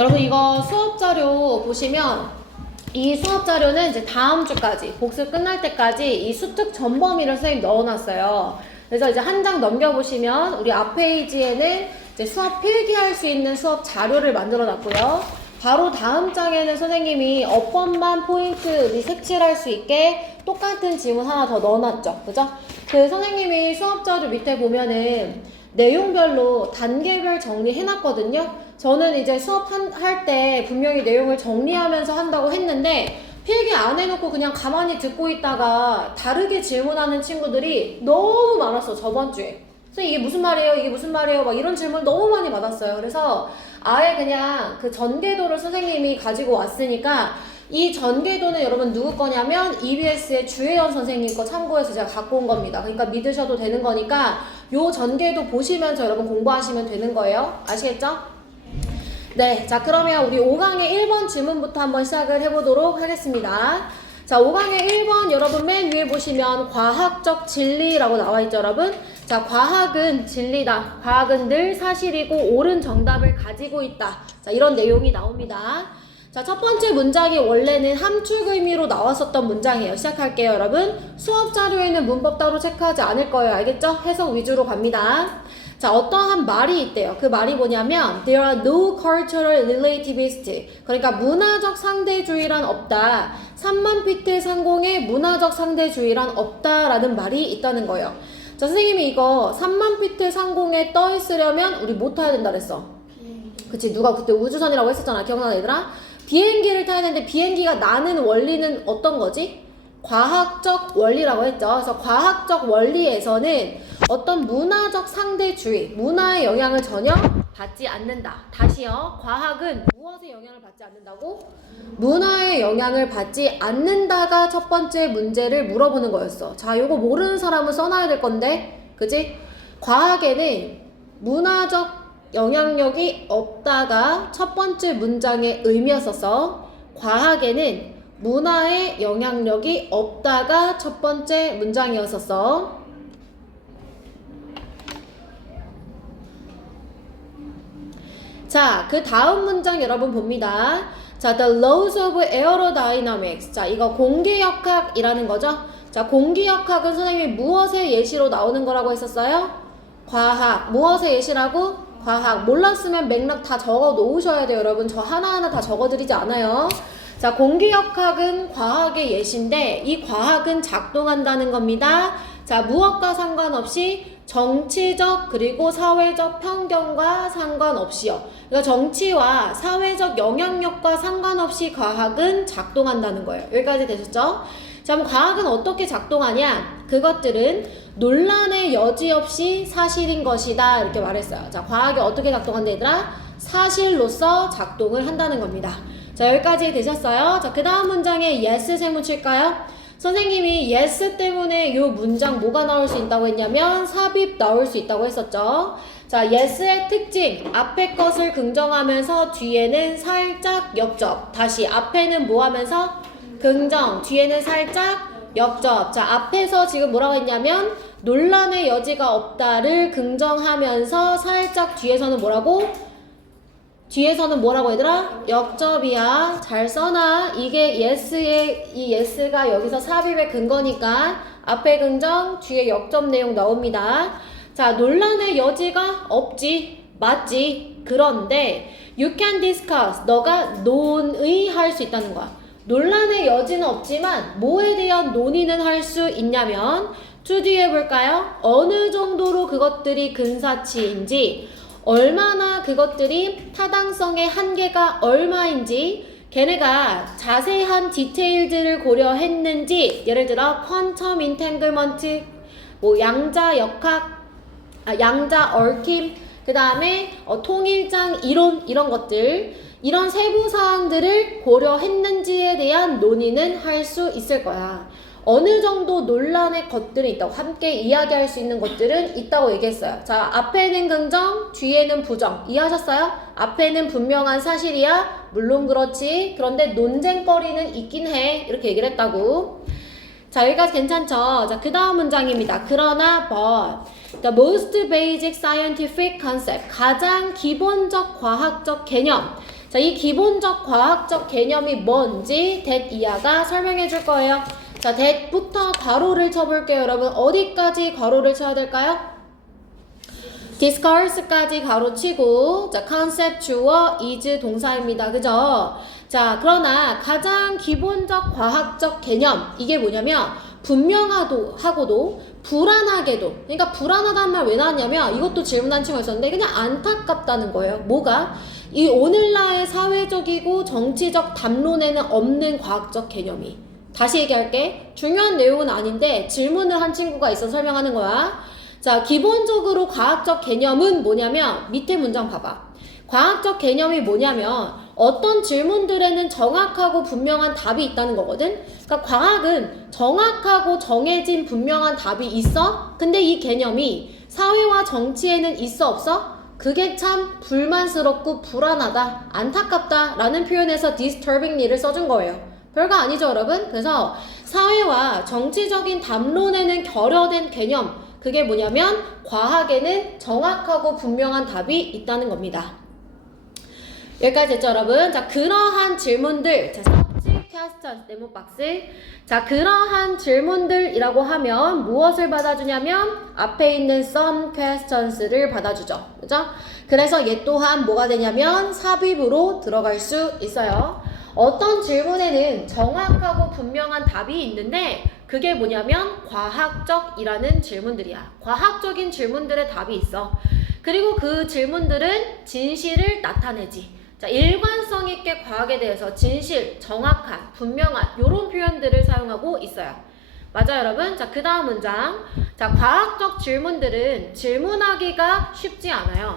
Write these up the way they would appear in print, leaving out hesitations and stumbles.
여러분 이거 수업 자료 보시면 이 수업 자료는 이제 다음 주까지 복습 끝날 때까지 이 수특 전범위를 선생님 넣어놨어요. 그래서 이제 한 장 넘겨보시면 우리 앞 페이지에는 이제 수업 필기할 수 있는 수업 자료를 만들어놨고요. 바로 다음 장에는 선생님이 어법만 포인트 우리 색칠할 수 있게 똑같은 지문 하나 더 넣어놨죠. 그죠? 그 선생님이 수업 자료 밑에 보면은 내용별로 단계별 정리해놨거든요. 저는 이제 수업할 때 분명히 내용을 정리하면서 한다고 했는데 필기 안 해놓고 그냥 가만히 듣고 있다가 다르게 질문하는 친구들이 너무 많았어, 저번 주에. 그래서 이게 무슨 말이에요? 이게 무슨 말이에요? 막 이런 질문 너무 많이 받았어요. 그래서 아예 그냥 그 전개도를 선생님이 가지고 왔으니까 이 전개도는 여러분 누구 거냐면 EBS의 주혜연 선생님 거 참고해서 제가 갖고 온 겁니다. 그러니까 믿으셔도 되는 거니까 요 전개도 보시면서 여러분 공부하시면 되는 거예요. 아시겠죠? 네, 자 그러면 우리 5강의 1번 질문부터 한번 시작을 해보도록 하겠습니다. 자 5강의 1번 여러분 맨 위에 보시면 과학적 진리라고 나와있죠 여러분. 자 과학은 진리다. 과학은 늘 사실이고 옳은 정답을 가지고 있다. 자 이런 내용이 나옵니다. 자 첫 번째 문장이 원래는 함축 의미로 나왔었던 문장이에요. 시작할게요 여러분. 수업 자료에는 문법 따로 체크하지 않을 거예요. 알겠죠? 해석 위주로 갑니다. 자 어떠한 말이 있대요. 그 말이 뭐냐면 There are no cultural relativists. 그러니까 문화적 상대주의란 없다. 3만 피트 상공에 문화적 상대주의란 없다라는 말이 있다는 거예요. 자 선생님이 이거 3만 피트 상공에 떠 있으려면 우리 뭐 타야 된다 그랬어? 그치 누가 그때 우주선이라고 했었잖아. 기억나는 얘들아? 비행기를 타야 되는데 비행기가 나는 원리는 어떤 거지? 과학적 원리라고 했죠. 그래서 과학적 원리에서는 어떤 문화적 상대주의, 문화의 영향을 전혀 받지 않는다. 다시요. 과학은 무엇의 영향을 받지 않는다고? 문화의 영향을 받지 않는다가 첫 번째 문제를 물어보는 거였어. 자, 요거 모르는 사람은 써놔야 될 건데, 그지? 과학에는 문화적 영향력이 없다가 첫 번째 문장의 의미였어서 과학에는 문화의 영향력이 없다가 첫 번째 문장이었었어. 자, 그 다음 문장 여러분 봅니다. 자, the laws of aerodynamics. 자, 이거 공기역학이라는 거죠. 자, 공기역학은 선생님이 무엇의 예시로 나오는 거라고 했었어요? 과학. 무엇의 예시라고? 과학. 몰랐으면 맥락 다 적어 놓으셔야 돼요, 여러분. 저 하나하나 다 적어 드리지 않아요. 자, 공기역학은 과학의 예시인데 이 과학은 작동한다는 겁니다. 자, 무엇과 상관없이 정치적 그리고 사회적 편견과 상관없이요. 그러니까 정치와 사회적 영향력과 상관없이 과학은 작동한다는 거예요. 여기까지 되셨죠? 자, 그럼 과학은 어떻게 작동하냐? 그것들은 논란의 여지 없이 사실인 것이다. 이렇게 말했어요. 자, 과학이 어떻게 작동한다 얘들아? 사실로서 작동을 한다는 겁니다. 자, 여기까지 되셨어요? 자, 그 다음 문장에 yes 세모 칠까요? 선생님이 yes 때문에 이 문장 뭐가 나올 수 있다고 했냐면 삽입 나올 수 있다고 했었죠. 자, yes의 특징. 앞에 것을 긍정하면서 뒤에는 살짝 역접. 다시 앞에는 뭐 하면서? 긍정. 뒤에는 살짝 역접. 자, 앞에서 지금 뭐라고 했냐면 논란의 여지가 없다를 긍정하면서 살짝 뒤에서는 뭐라고? 뒤에서는 뭐라고 얘들아? 역접이야. 잘 써놔. 이게 yes의 이 yes가 여기서 삽입의 근거니까 앞에 긍정, 뒤에 역접 내용 나옵니다. 자, 논란의 여지가 없지. 맞지. 그런데 you can discuss. 너가 논의할 수 있다는 거야. 논란의 여지는 없지만 뭐에 대한 논의는 할 수 있냐면 to 뒤에 볼까요? 어느 정도로 그것들이 근사치인지 얼마나 그것들이 타당성의 한계가 얼마인지 걔네가 자세한 디테일들을 고려했는지 예를 들어 퀀텀 인탱글먼트 뭐 양자 역학 양자 얽힘 그 다음에 통일장 이론 이런 것들 이런 세부 사항들을 고려했는지에 대한 논의는 할 수 있을 거야. 어느 정도 논란의 것들이 있다고 함께 이야기할 수 있는 것들은 있다고 얘기했어요. 자, 앞에는 긍정, 뒤에는 부정. 이해하셨어요? 앞에는 분명한 사실이야. 물론 그렇지. 그런데 논쟁거리는 있긴 해. 이렇게 얘기를 했다고. 자, 여기까지 괜찮죠? 자, 그 다음 문장입니다. 그러나 but the most basic scientific concept 가장 기본적 과학적 개념 자, 이 기본적 과학적 개념이 뭔지 that 이하가 설명해 줄 거예요. 자, that부터 괄호를 쳐볼게요. 여러분, 어디까지 괄호를 쳐야 될까요? discurse까지 가로치고, 자, concept 주어 is 동사입니다. 그죠? 자, 그러나 가장 기본적 과학적 개념, 이게 뭐냐면 분명하고도 불안하게도, 그러니까 불안하다는 말 왜 나왔냐면 이것도 질문한 친구가 있었는데 그냥 안타깝다는 거예요. 뭐가? 이 오늘날의 사회적이고 정치적 담론에는 없는 과학적 개념이. 다시 얘기할게. 중요한 내용은 아닌데 질문을 한 친구가 있어서 설명하는 거야. 자, 기본적으로 과학적 개념은 뭐냐면 밑에 문장 봐봐. 과학적 개념이 뭐냐면 어떤 질문들에는 정확하고 분명한 답이 있다는 거거든. 그러니까 과학은 정확하고 정해진 분명한 답이 있어. 근데 이 개념이 사회와 정치에는 있어 없어? 그게 참 불만스럽고 불안하다, 안타깝다 라는 표현에서 disturbingly를 써준 거예요. 별거 아니죠, 여러분? 그래서 사회와 정치적인 담론에는 결여된 개념, 그게 뭐냐면 과학에는 정확하고 분명한 답이 있다는 겁니다. 여기까지 됐죠, 여러분? 자, 그러한 질문들, 자, 서치 퀘스천 네모 박스. 자, 그러한 질문들이라고 하면 무엇을 받아주냐면 앞에 있는 some questions를 받아주죠. 그죠? 그래서 얘 또한 뭐가 되냐면 삽입으로 들어갈 수 있어요. 어떤 질문에는 정확하고 분명한 답이 있는데 그게 뭐냐면 과학적이라는 질문들이야. 과학적인 질문들의 답이 있어. 그리고 그 질문들은 진실을 나타내지. 자, 일관성 있게 과학에 대해서 진실, 정확한, 분명한 이런 표현들을 사용하고 있어요. 맞아요, 여러분? 자, 그 다음 문장. 자, 과학적 질문들은 질문하기가 쉽지 않아요.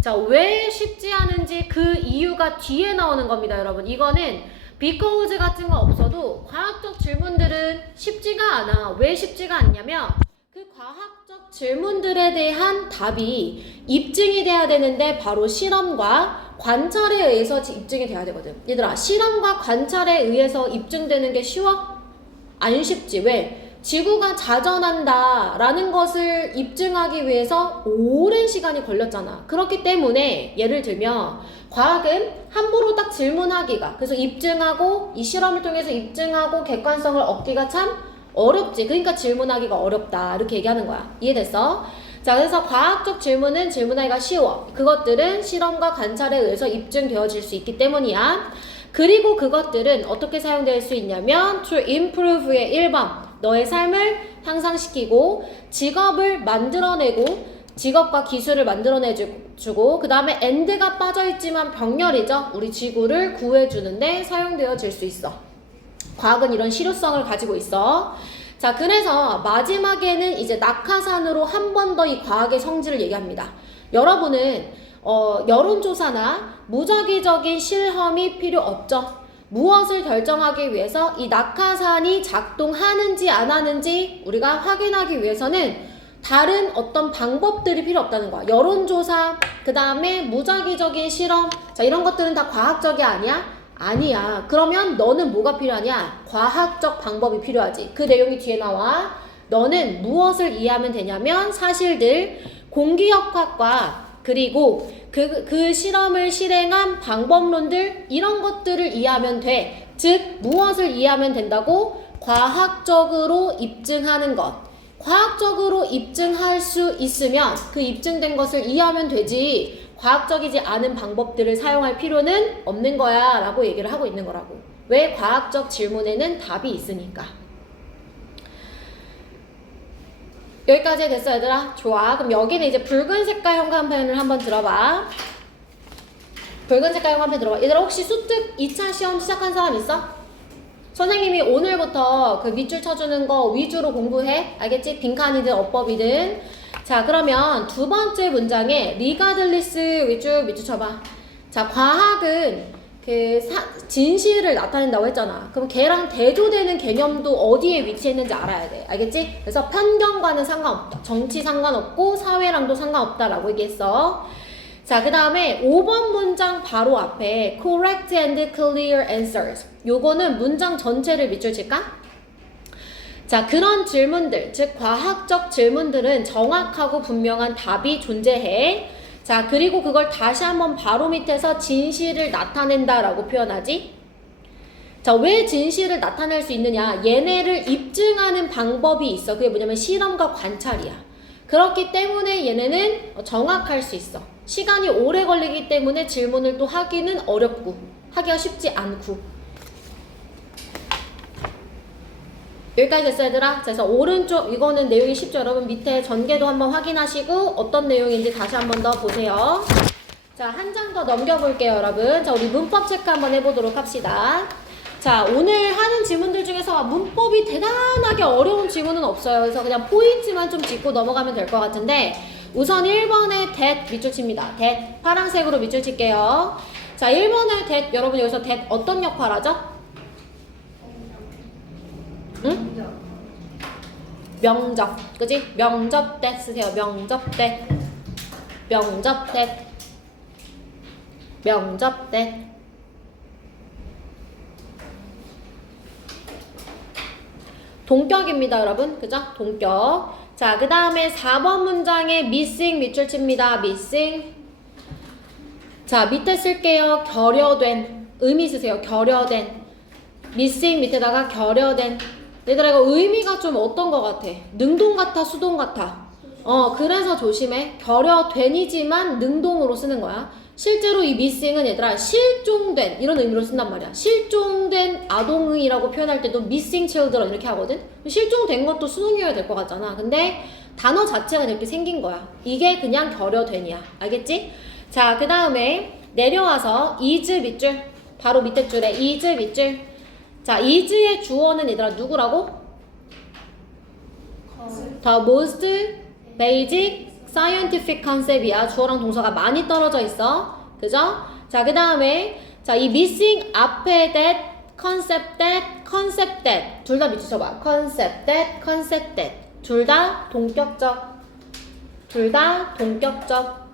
자, 왜 쉽지 않은지 그 이유가 뒤에 나오는 겁니다, 여러분. 이거는 because 같은 거 없어도 과학적 질문들은 쉽지가 않아. 왜 쉽지가 않냐면 그 과학적 질문들에 대한 답이 입증이 돼야 되는데 바로 실험과 관찰에 의해서 입증이 돼야 되거든. 얘들아, 실험과 관찰에 의해서 입증되는 게 쉬워? 안 쉽지. 왜? 지구가 자전한다 라는 것을 입증하기 위해서 오랜 시간이 걸렸잖아. 그렇기 때문에 예를 들면 과학은 함부로 딱 질문하기가, 그래서 입증하고 이 실험을 통해서 입증하고 객관성을 얻기가 참 어렵지. 그러니까 질문하기가 어렵다 이렇게 얘기하는 거야. 이해됐어? 자, 그래서 과학적 질문은 질문하기가 쉬워. 그것들은 실험과 관찰에 의해서 입증되어질 수 있기 때문이야. 그리고 그것들은 어떻게 사용될 수 있냐면 to improve의 1번 너의 삶을 향상시키고 직업을 만들어내고 직업과 기술을 만들어내주고 그 다음에 and가 빠져있지만 병렬이죠. 우리 지구를 구해주는데 사용되어질 수 있어. 과학은 이런 실효성을 가지고 있어. 자, 그래서 마지막에는 이제 낙하산으로 한 번 더 이 과학의 성질을 얘기합니다. 여러분은 여론조사나 무작위적인 실험이 필요 없죠. 무엇을 결정하기 위해서 이 낙하산이 작동하는지 안 하는지 우리가 확인하기 위해서는 다른 어떤 방법들이 필요 없다는 거야. 여론조사, 그 다음에 무작위적인 실험, 자, 이런 것들은 다 과학적이 아니야? 아니야. 그러면 너는 뭐가 필요하냐? 과학적 방법이 필요하지. 그 내용이 뒤에 나와. 너는 무엇을 이해하면 되냐면 사실들, 공기역학과 그리고 그 실험을 실행한 방법론들, 이런 것들을 이해하면 돼. 즉 무엇을 이해하면 된다고? 과학적으로 입증하는 것. 과학적으로 입증할 수 있으면 그 입증된 것을 이해하면 되지, 과학적이지 않은 방법들을 사용할 필요는 없는 거야 라고 얘기를 하고 있는 거라고. 왜? 과학적 질문에는 답이 있으니까. 여기까지 됐어, 얘들아? 좋아. 그럼 여기는 이제 붉은 색깔 형광펜을 한번 들어봐. 붉은 색깔 형광펜 들어봐. 얘들아, 혹시 수특 2차 시험 시작한 사람 있어? 선생님이 오늘부터 그 밑줄 쳐주는 거 위주로 공부해. 알겠지? 빈칸이든 어법이든. 자, 그러면 두 번째 문장에 리가들리스 밑줄 쳐봐. 자, 과학은 진실을 나타낸다고 했잖아. 그럼 걔랑 대조되는 개념도 어디에 위치했는지 알아야 돼. 알겠지? 그래서 편견과는 상관없다. 정치 상관없고 사회랑도 상관없다라고 얘기했어. 자, 그 다음에 5번 문장 바로 앞에 correct and clear answers. 요거는 문장 전체를 밑줄 칠까? 자, 그런 질문들, 즉 과학적 질문들은 정확하고 분명한 답이 존재해. 자, 그리고 그걸 다시 한번 바로 밑에서 진실을 나타낸다라고 표현하지. 자, 왜 진실을 나타낼 수 있느냐? 얘네를 입증하는 방법이 있어. 그게 뭐냐면 실험과 관찰이야. 그렇기 때문에 얘네는 정확할 수 있어. 시간이 오래 걸리기 때문에 질문을 또 하기는 어렵고 하기가 쉽지 않고. 여기까지 됐어 얘들아? 그래서 오른쪽 이거는 내용이 쉽죠. 여러분 밑에 전개도 한번 확인하시고 어떤 내용인지 다시 한번 더 보세요. 자, 한 장 더 넘겨볼게요 여러분. 자, 우리 문법 체크 한번 해보도록 합시다. 자, 오늘 하는 질문들 중에서 문법이 대단하게 어려운 질문은 없어요. 그래서 그냥 포인트만 좀 짚고 넘어가면 될 것 같은데 우선 1번에 that 밑줄 칩니다. that 파란색으로 밑줄 칠게요. 자, 1번에 that 여러분 여기서 that 어떤 역할 하죠? 응? 명접, 그지? 명접 that 쓰세요. 명접 that, 명접 that, 명접 that. 동격입니다, 여러분. 그죠? 동격. 자, 그 다음에 4번 문장에 missing 밑줄 칩니다. missing. 자, 밑에 쓸게요. 결여된. 의미 쓰세요. 결여된. missing 밑에다가 결여된. 얘들아, 이거 의미가 좀 어떤 거 같아? 능동 같아? 수동 같아? 그래서 조심해. 결여된이지만 능동으로 쓰는 거야. 실제로 이 missing은 얘들아 실종된 이런 의미로 쓴단 말이야. 실종된 아동이라고 표현할 때도 missing children 이렇게 하거든. 실종된 것도 수동이어야 될 것 같잖아. 근데 단어 자체가 이렇게 생긴 거야. 이게 그냥 결여된이야. 알겠지? 자, 그 다음에 내려와서 is 밑줄 바로 밑에 줄에 is 밑줄. 자, is의 주어는 얘들아 누구라고? The most basic scientific concept이야. 주어랑 동사가 많이 떨어져 있어. 그죠? 자, 그 다음에 자, 이 missing 앞에 that, concept that, concept that 둘 다 밑줄 쳐봐. concept that, concept that 둘 다 동격적. 둘 다 동격적.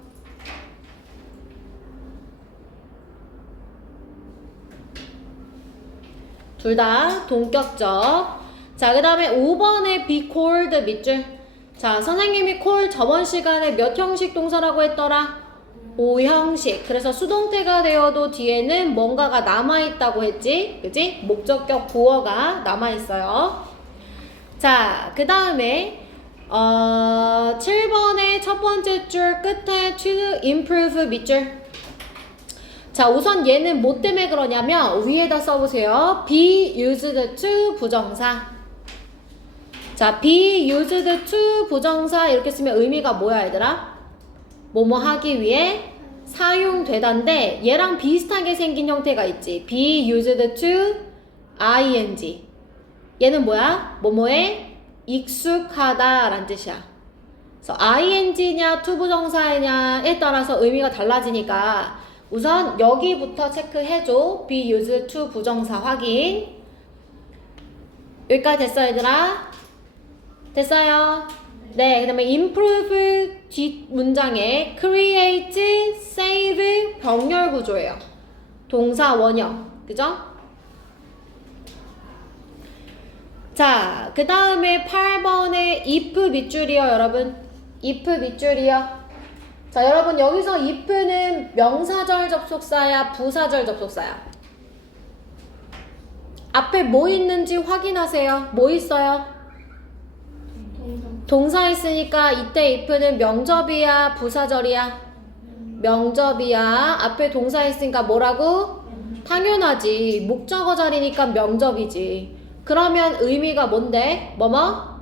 둘 다 동격적. 자, 그 다음에 5번에 be called 밑줄. 자, 선생님이 call 저번 시간에 몇 형식 동사라고 했더라? 5형식. 그래서 수동태가 되어도 뒤에는 뭔가가 남아있다고 했지? 그지? 목적격 보어가 남아있어요. 자, 그 다음에 7번의 첫 번째 줄 끝에 to improve 밑줄. 자, 우선 얘는 뭐 때문에 그러냐면 위에다 써보세요. be used to 부정사. 자, be used to 부정사 이렇게 쓰면 의미가 뭐야 얘들아? 뭐뭐 하기 위해 사용되다인데 얘랑 비슷하게 생긴 형태가 있지. be used to ing. 얘는 뭐야? 뭐뭐에 익숙하다 라는 뜻이야. 그래서 ing냐 to 부정사냐에 따라서 의미가 달라지니까 우선 여기부터 체크해줘. be used to 부정사 확인. 여기까지 됐어 얘들아? 됐어요? 네, 그 다음에 improve 뒷 문장에 create, save 병렬 구조예요. 동사 원형. 그죠? 자, 그 다음에 8번에 if 밑줄이요 여러분. if 밑줄이요. 자, 여러분 여기서 if는 명사절 접속사야 부사절 접속사야? 앞에 뭐 있는지 확인하세요. 뭐 있어요? 동사 있으니까 이때 if는 명접이야 부사절이야? 명접이야. 앞에 동사 있으니까 뭐라고? 당연하지. 목적어 자리니까 명접이지. 그러면 의미가 뭔데? 뭐뭐?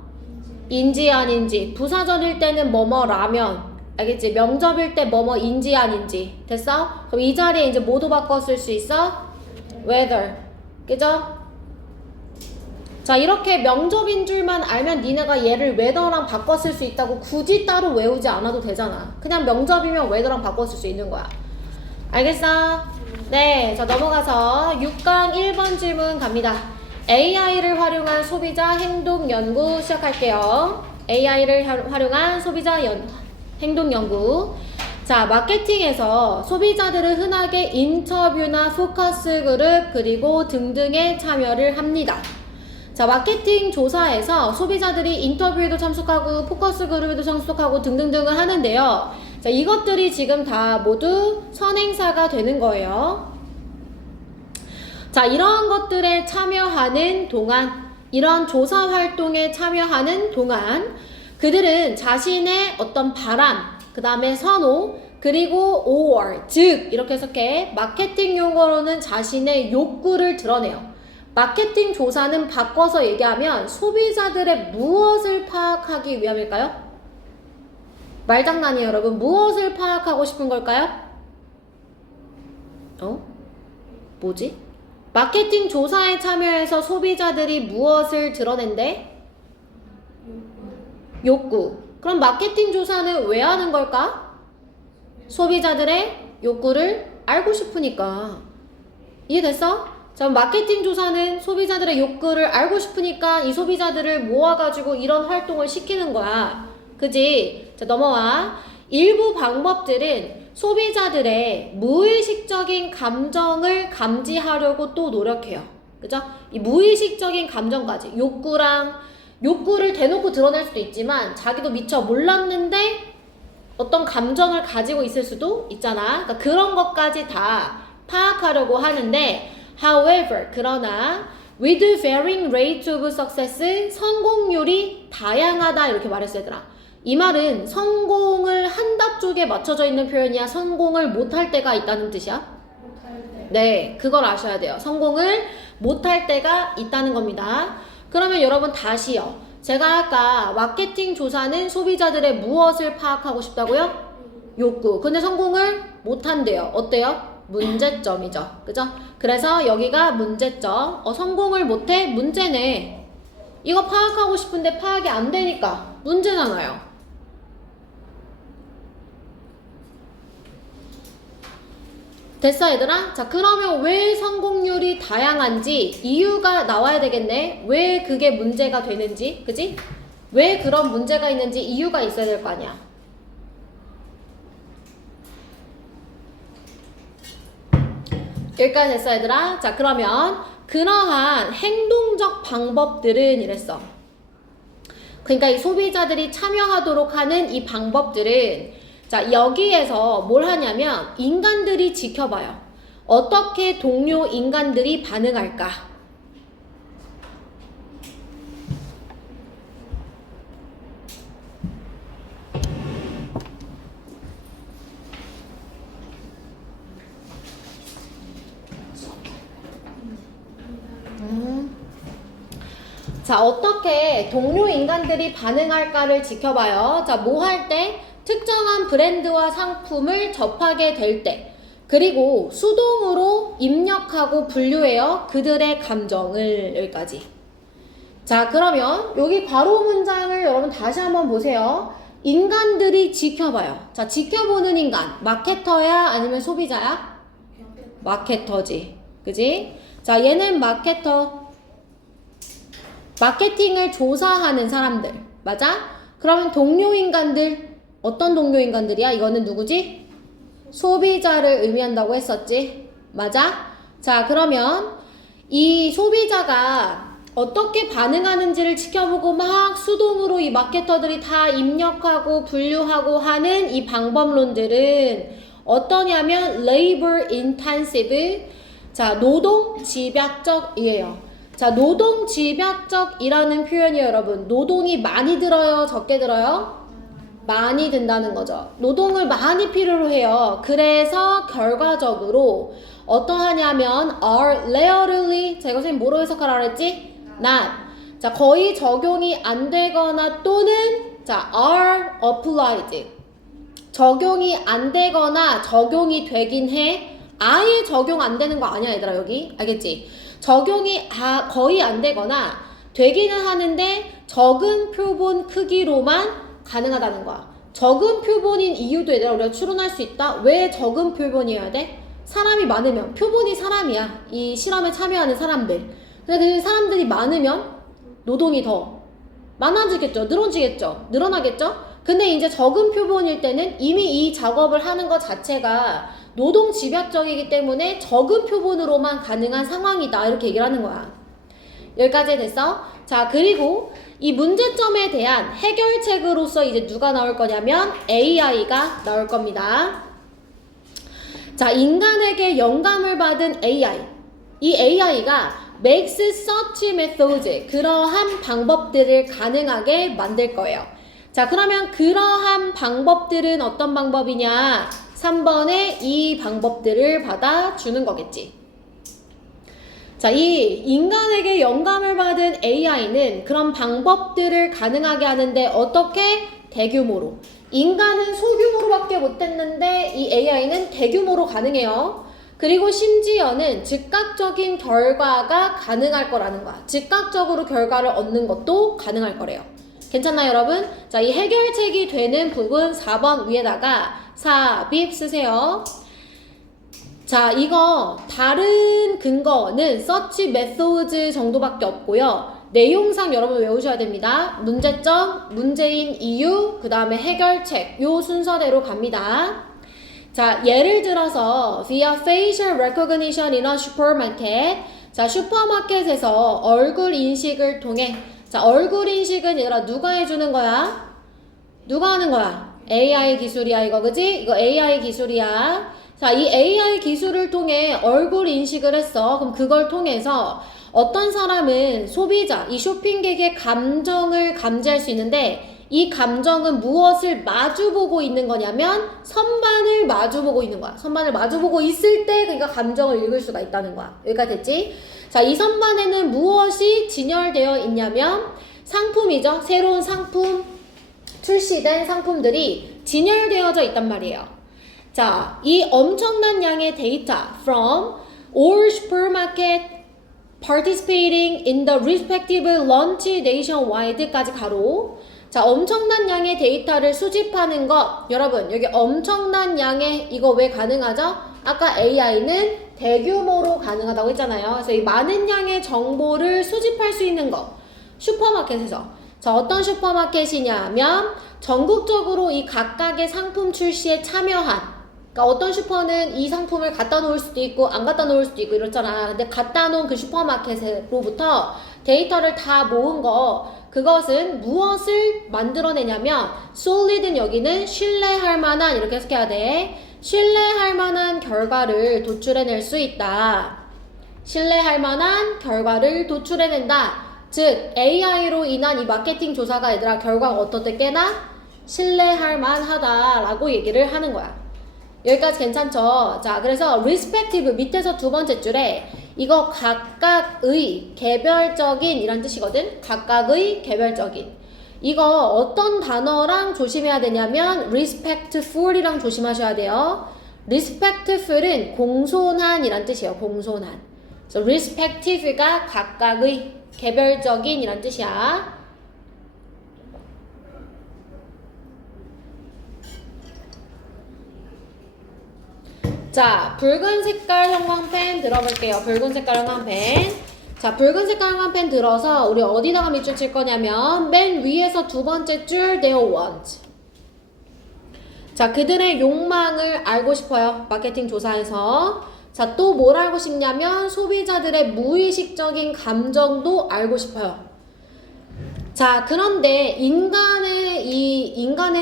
인지 아닌지. 부사절일 때는 뭐뭐라면. 알겠지? 명접일 때 뭐뭐인지 아닌지. 됐어? 그럼 이 자리에 이제 뭐도 바꿔 쓸 수 있어? whether. 그죠? 자, 이렇게 명접인 줄만 알면 니네가 얘를 whether랑 바꿔 쓸 수 있다고 굳이 따로 외우지 않아도 되잖아. 그냥 명접이면 whether랑 바꿔 쓸 수 있는 거야. 알겠어? 네, 자 넘어가서 6강 1번 질문 갑니다. AI를 활용한 소비자 행동 연구 시작할게요. AI를 활용한 소비자 행동 연구. 자, 마케팅에서 소비자들은 흔하게 인터뷰나 포커스 그룹 그리고 등등에 참여를 합니다. 자, 마케팅 조사에서 소비자들이 인터뷰에도 참석하고 포커스 그룹에도 참석하고 등등등을 하는데요. 자, 이것들이 지금 다 모두 선행사가 되는 거예요. 자, 이러한 것들에 참여하는 동안, 이런 조사 활동에 참여하는 동안 그들은 자신의 어떤 바람, 그 다음에 선호, 그리고 or, 즉 이렇게 해석해. 마케팅 용어로는 자신의 욕구를 드러내요. 마케팅 조사는 바꿔서 얘기하면 소비자들의 무엇을 파악하기 위함일까요? 말장난이에요, 여러분. 무엇을 파악하고 싶은 걸까요? 뭐지? 마케팅 조사에 참여해서 소비자들이 무엇을 드러낸대? 욕구. 그럼 마케팅 조사는 왜 하는 걸까? 소비자들의 욕구를 알고 싶으니까. 이해됐어? 자, 마케팅 조사는 소비자들의 욕구를 알고 싶으니까 이 소비자들을 모아가지고 이런 활동을 시키는 거야. 그지? 자, 넘어와. 일부 방법들은 소비자들의 무의식적인 감정을 감지하려고 또 노력해요. 그죠? 이 무의식적인 감정까지. 욕구를 대놓고 드러낼 수도 있지만 자기도 미처 몰랐는데 어떤 감정을 가지고 있을 수도 있잖아. 그러니까 그런 것까지 다 파악하려고 하는데 however, 그러나 with varying rate of success, 성공률이 다양하다 이렇게 말했어 얘들아. 이 말은 성공을 한다 쪽에 맞춰져 있는 표현이야? 성공을 못할 때가 있다는 뜻이야? 못할 때. 네, 그걸 아셔야 돼요. 성공을 못할 때가 있다는 겁니다. 그러면 여러분 다시요. 제가 아까 마케팅 조사는 소비자들의 무엇을 파악하고 싶다고요? 욕구. 근데 성공을 못한대요. 어때요? 문제점이죠. 그죠? 그래서 여기가 문제점. 성공을 못해? 문제네. 이거 파악하고 싶은데 파악이 안 되니까 문제잖아요. 됐어 얘들아? 자, 그러면 왜 성공률이 다양한지 이유가 나와야 되겠네. 왜 그게 문제가 되는지, 그지? 왜 그런 문제가 있는지 이유가 있어야 될 거 아니야. 여기까지 됐어 얘들아? 자, 그러면 그러한 행동적 방법들은 이랬어. 그러니까 이 소비자들이 참여하도록 하는 이 방법들은 자, 여기에서 뭘 하냐면 인간들이 지켜봐요. 어떻게 동료 인간들이 반응할까? 자, 어떻게 동료 인간들이 반응할까를 지켜봐요. 자, 뭐 할 때? 특정한 브랜드와 상품을 접하게 될 때, 그리고 수동으로 입력하고 분류해요. 그들의 감정을. 여기까지. 자, 그러면 여기 괄호 문장을 여러분 다시 한번 보세요. 인간들이 지켜봐요. 자, 지켜보는 인간. 마케터야? 아니면 소비자야? 마케터지. 그지? 자, 얘는 마케터. 마케팅을 조사하는 사람들. 맞아? 그러면 동료 인간들. 어떤 동료 인간들이야? 이거는 누구지? 소비자를 의미한다고 했었지? 맞아? 자, 그러면 이 소비자가 어떻게 반응하는지를 지켜보고 막 수동으로 이 마케터들이 다 입력하고 분류하고 하는 이 방법론들은 어떠냐면 labor intensive, 자, 노동 집약적이에요. 자, 노동 집약적이라는 표현이에요, 여러분. 노동이 많이 들어요, 적게 들어요? 많이 든다는 거죠. 노동을 많이 필요로 해요. 그래서 결과적으로 어떠하냐면 are rarely, 제가 선생님 뭐로 해석하라 그랬지? not. 자, 거의 적용이 안 되거나 또는 자, are applied. 적용이 안 되거나 적용이 되긴 해. 아예 적용 안 되는 거 아니야, 얘들아, 여기. 알겠지? 적용이 거의 안 되거나 되기는 하는데 적은 표본 크기로만 가능하다는 거야. 적은 표본인 이유도 얘들아 우리가 추론할 수 있다. 왜 적은 표본이어야 돼? 사람이 많으면, 표본이 사람이야. 이 실험에 참여하는 사람들. 근데 그 사람들이 많으면 노동이 더 많아지겠죠. 늘어나겠죠. 근데 이제 적은 표본일 때는 이미 이 작업을 하는 것 자체가 노동 집약적이기 때문에 적은 표본으로만 가능한 상황이다. 이렇게 얘기를 하는 거야. 여기까지 됐어? 자, 그리고 이 문제점에 대한 해결책으로서 이제 누가 나올 거냐면 AI가 나올 겁니다. 자, 인간에게 영감을 받은 AI. 이 AI가 makes such methods, 그러한 방법들을 가능하게 만들 거예요. 자, 그러면 그러한 방법들은 어떤 방법이냐? 3번에 이 방법들을 받아주는 거겠지. 자, 이 인간에게 영감을 받은 AI는 그런 방법들을 가능하게 하는데 어떻게? 대규모로. 인간은 소규모로밖에 못했는데 이 AI는 대규모로 가능해요. 그리고 심지어는 즉각적인 결과가 가능할 거라는 거야. 즉각적으로 결과를 얻는 것도 가능할 거래요. 괜찮나요, 여러분? 자, 이 해결책이 되는 부분 4번 위에다가 삽입 쓰세요. 자, 이거 다른 근거는 search methods 정도밖에 없고요. 내용상 여러분 외우셔야 됩니다. 문제점, 문제인 이유, 그 다음에 해결책, 요 순서대로 갑니다. 자, 예를 들어서 via facial recognition in a supermarket. 자, 슈퍼마켓에서 얼굴 인식을 통해. 자, 얼굴 인식은 얘들아 누가 해주는 거야? 누가 하는 거야? AI 기술이야, 이거, 그지? 이거 AI 기술이야. 자, 이 AI 기술을 통해 얼굴 인식을 했어. 그럼 그걸 통해서 어떤 사람은 소비자, 이 쇼핑객의 감정을 감지할 수 있는데 이 감정은 무엇을 마주보고 있는 거냐면 선반을 마주보고 있는 거야. 선반을 마주보고 있을 때 그러니까 감정을 읽을 수가 있다는 거야. 여기까지 됐지? 자, 이 선반에는 무엇이 진열되어 있냐면 상품이죠. 새로운 상품, 출시된 상품들이 진열되어져 있단 말이에요. 자, 이 엄청난 양의 데이터 from all supermarket participating in the respective launch nationwide까지 가로. 자, 엄청난 양의 데이터를 수집하는 것. 여러분, 여기 엄청난 양의 이거 왜 가능하죠? 아까 AI는 대규모로 가능하다고 했잖아요. 그래서 이 많은 양의 정보를 수집할 수 있는 것. 슈퍼마켓에서. 자, 어떤 슈퍼마켓이냐면 전국적으로 이 각각의 상품 출시에 참여한, 그러니까 어떤 슈퍼는 이 상품을 갖다 놓을 수도 있고 안 갖다 놓을 수도 있고 이렇잖아. 근데 갖다 놓은 그 슈퍼마켓으로부터 데이터를 다 모은 거, 그것은 무엇을 만들어내냐면 solid는 여기는 신뢰할 만한, 이렇게 해석해야 돼. 신뢰할 만한 결과를 도출해낼 수 있다. 신뢰할 만한 결과를 도출해낸다. 즉 AI로 인한 이 마케팅 조사가 얘들아 결과가 어떻게나 신뢰할 만하다라고 얘기를 하는 거야. 여기까지 괜찮죠? 자, 그래서 respective 밑에서 두 번째 줄에 이거 각각의 개별적인 이란 뜻이거든. 각각의 개별적인. 이거 어떤 단어랑 조심해야 되냐면 respectful이랑 조심하셔야 돼요. respectful은 공손한 이란 뜻이에요. 공손한. 그래서 respective가 각각의 개별적인 이란 뜻이야. 자, 붉은 색깔 형광펜 들어볼게요. 붉은 색깔 형광펜. 자, 붉은 색깔 형광펜 들어서 우리 어디다가 밑줄 칠 거냐면 맨 위에서 두 번째 줄 their want. 자, 그들의 욕망을 알고 싶어요. 마케팅 조사에서. 자, 또 뭘 알고 싶냐면 소비자들의 무의식적인 감정도 알고 싶어요. 자, 그런데 인간의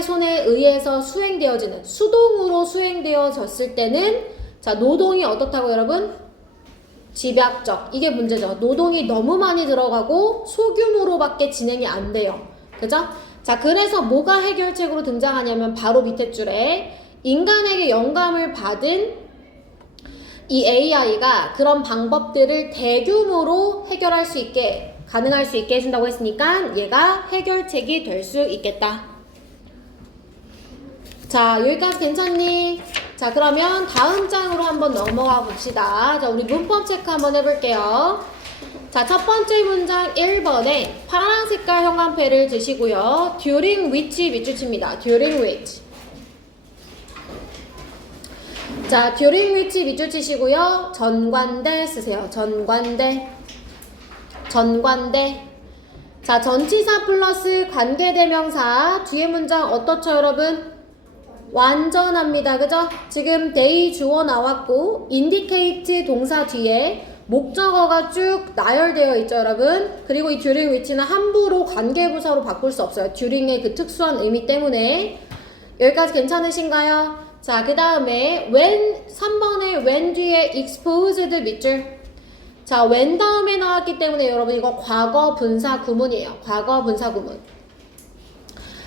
손에 의해서 수행되어지는, 수동으로 수행되어졌을 때는, 자, 노동이 어떻다고 여러분? 집약적. 이게 문제죠. 노동이 너무 많이 들어가고 소규모로밖에 진행이 안 돼요. 그죠? 자, 그래서 뭐가 해결책으로 등장하냐면 바로 밑에 줄에 인간에게 영감을 받은 이 AI가 그런 방법들을 대규모로 해결할 수 있게, 가능할 수 있게 해준다고 했으니까 얘가 해결책이 될 수 있겠다. 자, 여기까지 괜찮니? 자, 그러면 다음 장으로 한번 넘어가 봅시다. 자, 우리 문법 체크 한번 해볼게요. 자, 첫 번째 문장 1번에 파란 색깔 형광펜을 드시고요. during which 밑줄 칩니다. during which. 자, during which 밑줄 치시고요. 전관대 쓰세요. 전관대. 전관대. 자, 전치사 플러스 관계대명사. 뒤에 문장 어떻죠, 여러분? 완전합니다. 그죠? 지금 they 주어 나왔고 indicate 동사 뒤에 목적어가 쭉 나열되어 있죠, 여러분. 그리고 이 during which는 함부로 관계부사로 바꿀 수 없어요. during의 그 특수한 의미 때문에. 여기까지 괜찮으신가요? 자, 그 다음에 when 3번에 when 뒤에 exposed 밑줄. 자, when 다음에 나왔기 때문에 여러분 이거 과거 분사 구문이에요. 과거 분사 구문.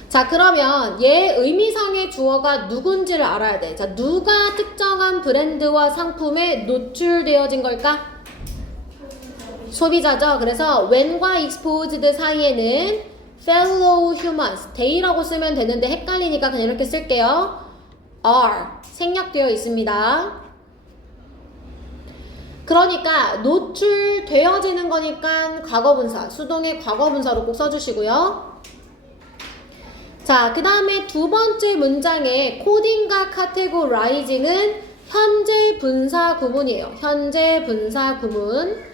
자, 그러면 얘 의미상의 주어가 누군지를 알아야 돼. 자, 누가 특정한 브랜드와 상품에 노출되어진 걸까? 소비자죠. 그래서 when과 exposed 사이에는 fellow humans, they라고 쓰면 되는데 헷갈리니까 그냥 이렇게 쓸게요. are 생략되어 있습니다. 그러니까 노출되어지는 거니까 과거분사, 수동의 과거분사로 꼭 써주시고요. 자, 그 다음에 두 번째 문장에 코딩과 categorizing은 현재 분사 구문이에요. 현재 분사 구문.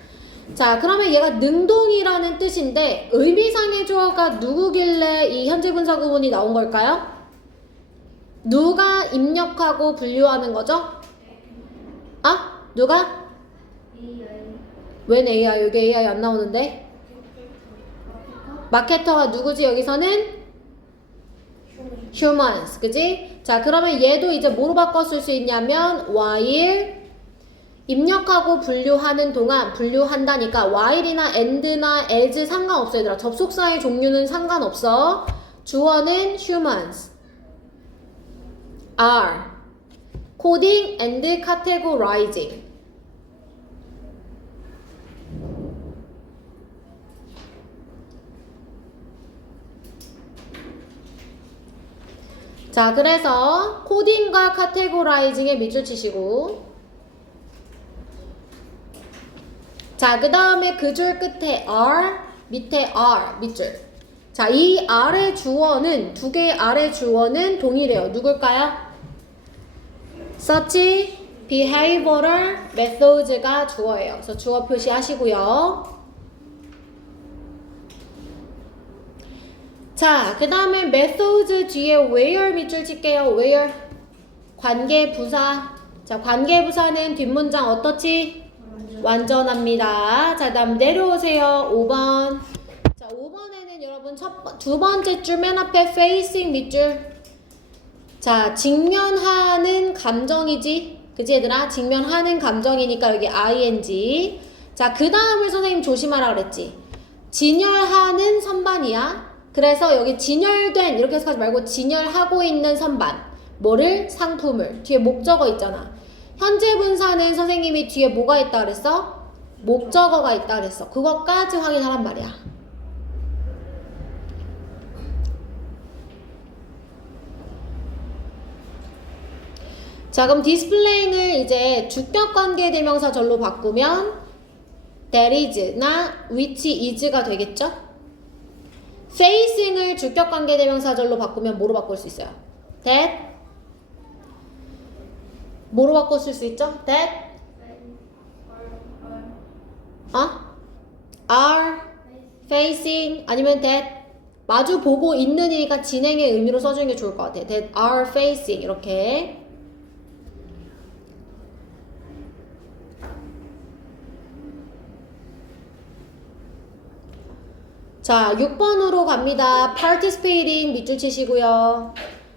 자, 그러면 얘가 능동이라는 뜻인데 의미상의 주어가 누구길래 이 현재 분사 구문이 나온 걸까요? 누가 입력하고 분류하는 거죠? 아? 누가? 웬 AI? 여기 AI 안 나오는데? 마케터가 누구지 여기서는? humans, 그지? 자, 그러면 얘도 이제 뭐로 바꿔 쓸 수 있냐면 while 입력하고 분류하는 동안 분류한다니까 while이나 and나 as 상관없어 얘들아. 접속사의 종류는 상관없어. 주어는 humans are coding and categorizing. 자, 그래서 코딩과 카테고라이징에 밑줄 치시고, 자, 그 다음에 그 줄 끝에 are, 밑에 are, 밑줄. 자, 이 아래 주어는, 두 개의 아래 주어는 동일해요. 누굴까요? such behavioral methods가 주어예요. 그래서 주어 표시하시고요. 자, 그 다음에 methods 뒤에 where 밑줄 칠게요. where 관계부사. 자, 관계부사는 뒷문장 어떻지? 완전합니다. 자, 다음 내려오세요. 5번. 자, 5번에는 여러분 두 번째 줄 맨 앞에 facing 밑줄. 자, 직면하는 감정이지? 그치 얘들아? 직면하는 감정이니까 여기 ing. 자, 그 다음을 선생님 조심하라 그랬지? 진열하는 선반이야. 그래서 여기 진열된 이렇게 해서 하지 말고 진열하고 있는 선반. 뭐를? 상품을. 뒤에 목적어 있잖아. 현재 분사는 선생님이 뒤에 뭐가 있다 그랬어? 목적어가 있다 그랬어. 그것까지 확인하란 말이야. 자, 그럼 displaying을 이제 주격관계대명사절로 바꾸면 that is나 which is가 되겠죠? facing을 주격관계대명사절로 바꾸면 뭐로 바꿀 수 있어요? that 뭐로 바꿀 수 있죠? that are facing 아니면 that 마주 보고 있는이니까 진행의 의미로 써주는 게 좋을 것 같아. that are facing 이렇게. 자, 6번으로 갑니다. participating 밑줄 치시고요.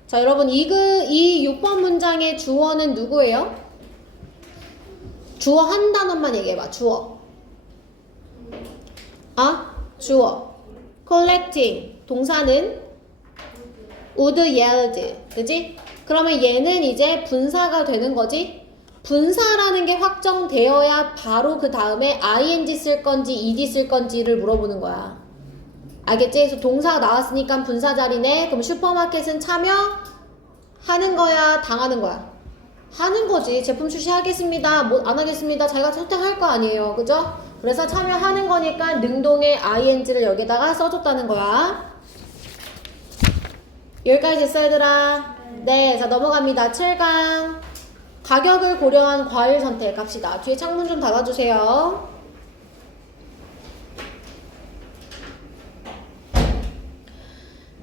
자, 여러분 이 6번 문장의 주어는 누구예요? 주어 한 단어만 얘기해봐. 주어. 주어. collecting. 동사는 would, yelled. 그지? 그러면 얘는 이제 분사가 되는 거지? 분사라는 게 확정되어야 바로 그 다음에 ing 쓸 건지 ed 쓸 건지를 물어보는 거야. 알겠지? 그래서 동사가 나왔으니까 분사 자리네. 그럼 슈퍼마켓은 참여하는 거야? 당하는 거야? 하는 거지. 제품 출시하겠습니다. 뭐 안 하겠습니다. 자기가 선택할 거 아니에요. 그죠? 그래서 참여하는 거니까 능동의 ing를 여기다가 써줬다는 거야. 여기까지 됐어 얘들아? 네. 자, 넘어갑니다. 7강. 가격을 고려한 과일 선택 갑시다. 뒤에 창문 좀 닫아주세요.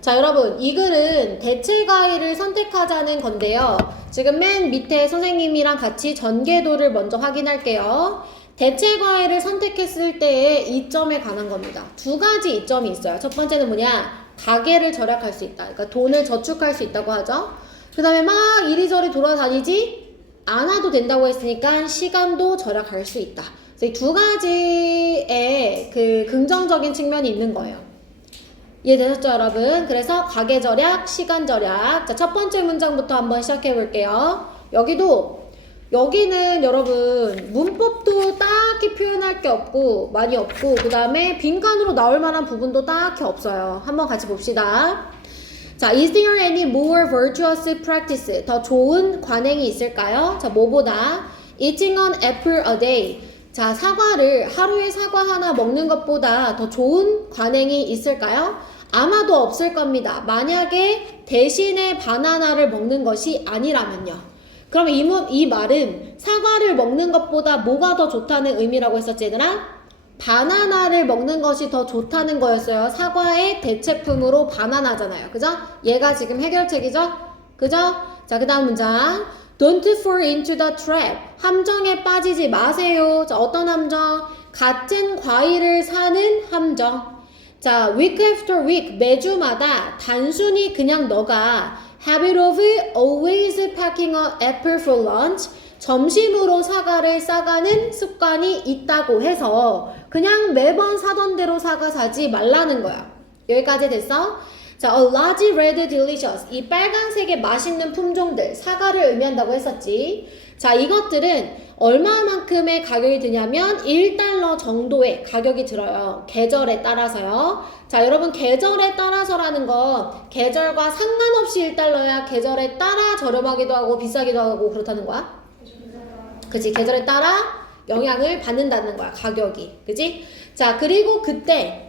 자, 여러분 이 글은 대체 과일을 선택하자는 건데요. 지금 맨 밑에 선생님이랑 같이 전개도를 먼저 확인할게요. 대체 과외를 선택했을 때의 이점에 관한 겁니다. 두 가지 이점이 있어요. 첫 번째는 뭐냐? 가계를 절약할 수 있다. 그러니까 돈을 저축할 수 있다고 하죠. 그 다음에 막 이리저리 돌아다니지 않아도 된다고 했으니까 시간도 절약할 수 있다. 그래서 이 두 가지의 그 긍정적인 측면이 있는 거예요. 이해되셨죠, 여러분? 그래서 가계 절약, 시간 절약. 자, 첫 번째 문장부터 한번 시작해 볼게요. 여기는 여러분 문법도 딱히 표현할 게 없고 많이 없고 그 다음에 빈칸으로 나올 만한 부분도 딱히 없어요. 한번 같이 봅시다. 자, is there any more virtuous practice? 더 좋은 관행이 있을까요? 자, 뭐보다 eating an apple a day. 자, 하루에 사과 하나 먹는 것보다 더 좋은 관행이 있을까요? 아마도 없을 겁니다. 만약에 대신에 바나나를 먹는 것이 아니라면요. 그럼 이 말은 사과를 먹는 것보다 뭐가 더 좋다는 의미라고 했었지, 얘들아? 바나나를 먹는 것이 더 좋다는 거였어요. 사과의 대체품으로 바나나잖아요. 그죠? 얘가 지금 해결책이죠? 그죠? 자, 그 다음 문장. Don't fall into the trap. 함정에 빠지지 마세요. 자, 어떤 함정? 같은 과일을 사는 함정. 자, week after week, 매주마다 단순히 그냥 너가 habit of always packing an apple for lunch. 점심으로 사과를 싸가는 습관이 있다고 해서 그냥 매번 사던 대로 사과 사지 말라는 거야. 여기까지 됐어? 자, a large red delicious. 이 빨간색의 맛있는 품종들, 사과를 의미한다고 했었지. 자, 이것들은 얼마만큼의 가격이 드냐면 1달러 정도의 가격이 들어요. 계절에 따라서요. 자, 여러분 계절에 따라서라는 건 계절과 상관없이 1달러야 계절에 따라 저렴하기도 하고 비싸기도 하고 그렇다는 거야. 그치? 계절에 따라 영향을 받는다는 거야, 가격이. 그치? 자, 그리고 그때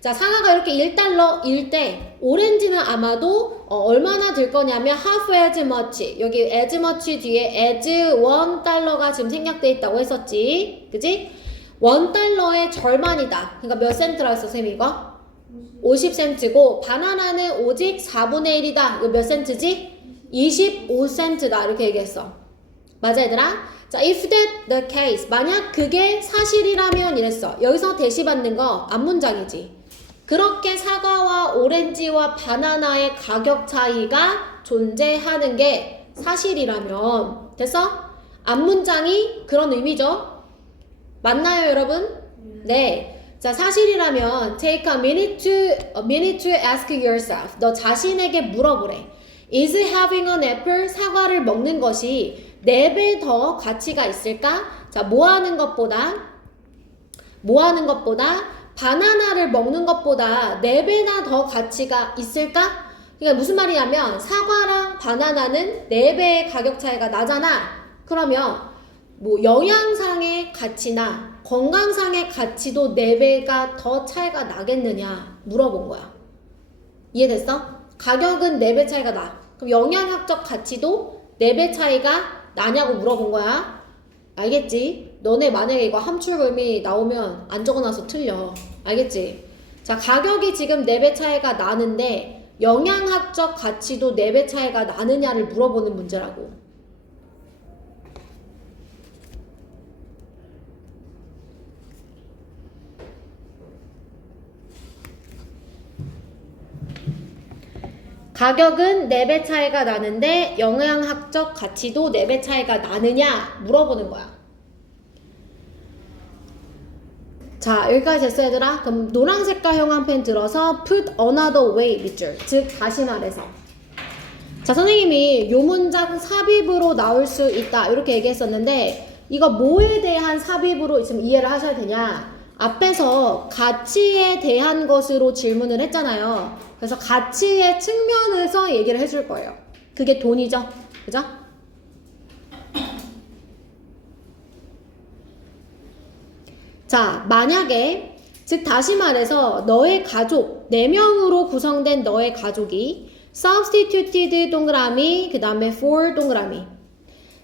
자, 사과가 이렇게 1달러일 때 오렌지는 아마도 얼마나 들 거냐면 half as much. 여기 as much 뒤에 as $1가 지금 생략돼 있다고 했었지. 그치? $1의 절반이다. 그러니까 몇 센트라 했어, 쌤 이거? 50센트고 바나나는 오직 4분의 1이다. 이거 몇 센트지? 25센트다. 이렇게 얘기했어. 맞아, 얘들아? 자, if that the case. 만약 그게 사실이라면 이랬어. 여기서 대시받는 거 앞문장이지. 그렇게 사과와 오렌지와 바나나의 가격 차이가 존재하는 게 사실이라면 됐어? 앞문장이 그런 의미죠? 맞나요, 여러분? 네. 자, 사실이라면 take a minute to ask yourself. 너 자신에게 물어보래. Is having an apple, 사과를 먹는 것이 4배 더 가치가 있을까? 자, 뭐 하는 것보다 바나나를 먹는 것보다 4배나 더 가치가 있을까? 그러니까 무슨 말이냐면 사과랑 바나나는 4배의 가격 차이가 나잖아. 그러면 뭐 영양상의 가치나 건강상의 가치도 4배가 더 차이가 나겠느냐 물어본 거야. 이해됐어? 가격은 4배 차이가 나. 그럼 영양학적 가치도 4배 차이가 나냐고 물어본 거야. 알겠지? 너네 만약에 이거 함출금이 나오면 안 적어놔서 틀려. 알겠지? 자, 가격이 지금 4배 차이가 나는데 영양학적 가치도 4배 차이가 나느냐를 물어보는 문제라고. 가격은 4배 차이가 나는데 영양학적 가치도 4배 차이가 나느냐 물어보는 거야. 자, 여기까지 됐어, 얘들아? 그럼 노란 색깔 형광펜 들어서 put another way 밑줄. 즉 다시 말해서 자, 선생님이 요 문장 삽입으로 나올 수 있다 이렇게 얘기했었는데 이거 뭐에 대한 삽입으로 지금 이해를 하셔야 되냐. 앞에서 가치에 대한 것으로 질문을 했잖아요. 그래서 가치의 측면에서 얘기를 해줄 거예요. 그게 돈이죠. 그죠? 자, 만약에 즉 다시 말해서 너의 가족 4명으로 구성된 너의 가족이 substituted 동그라미 그 다음에 for 동그라미.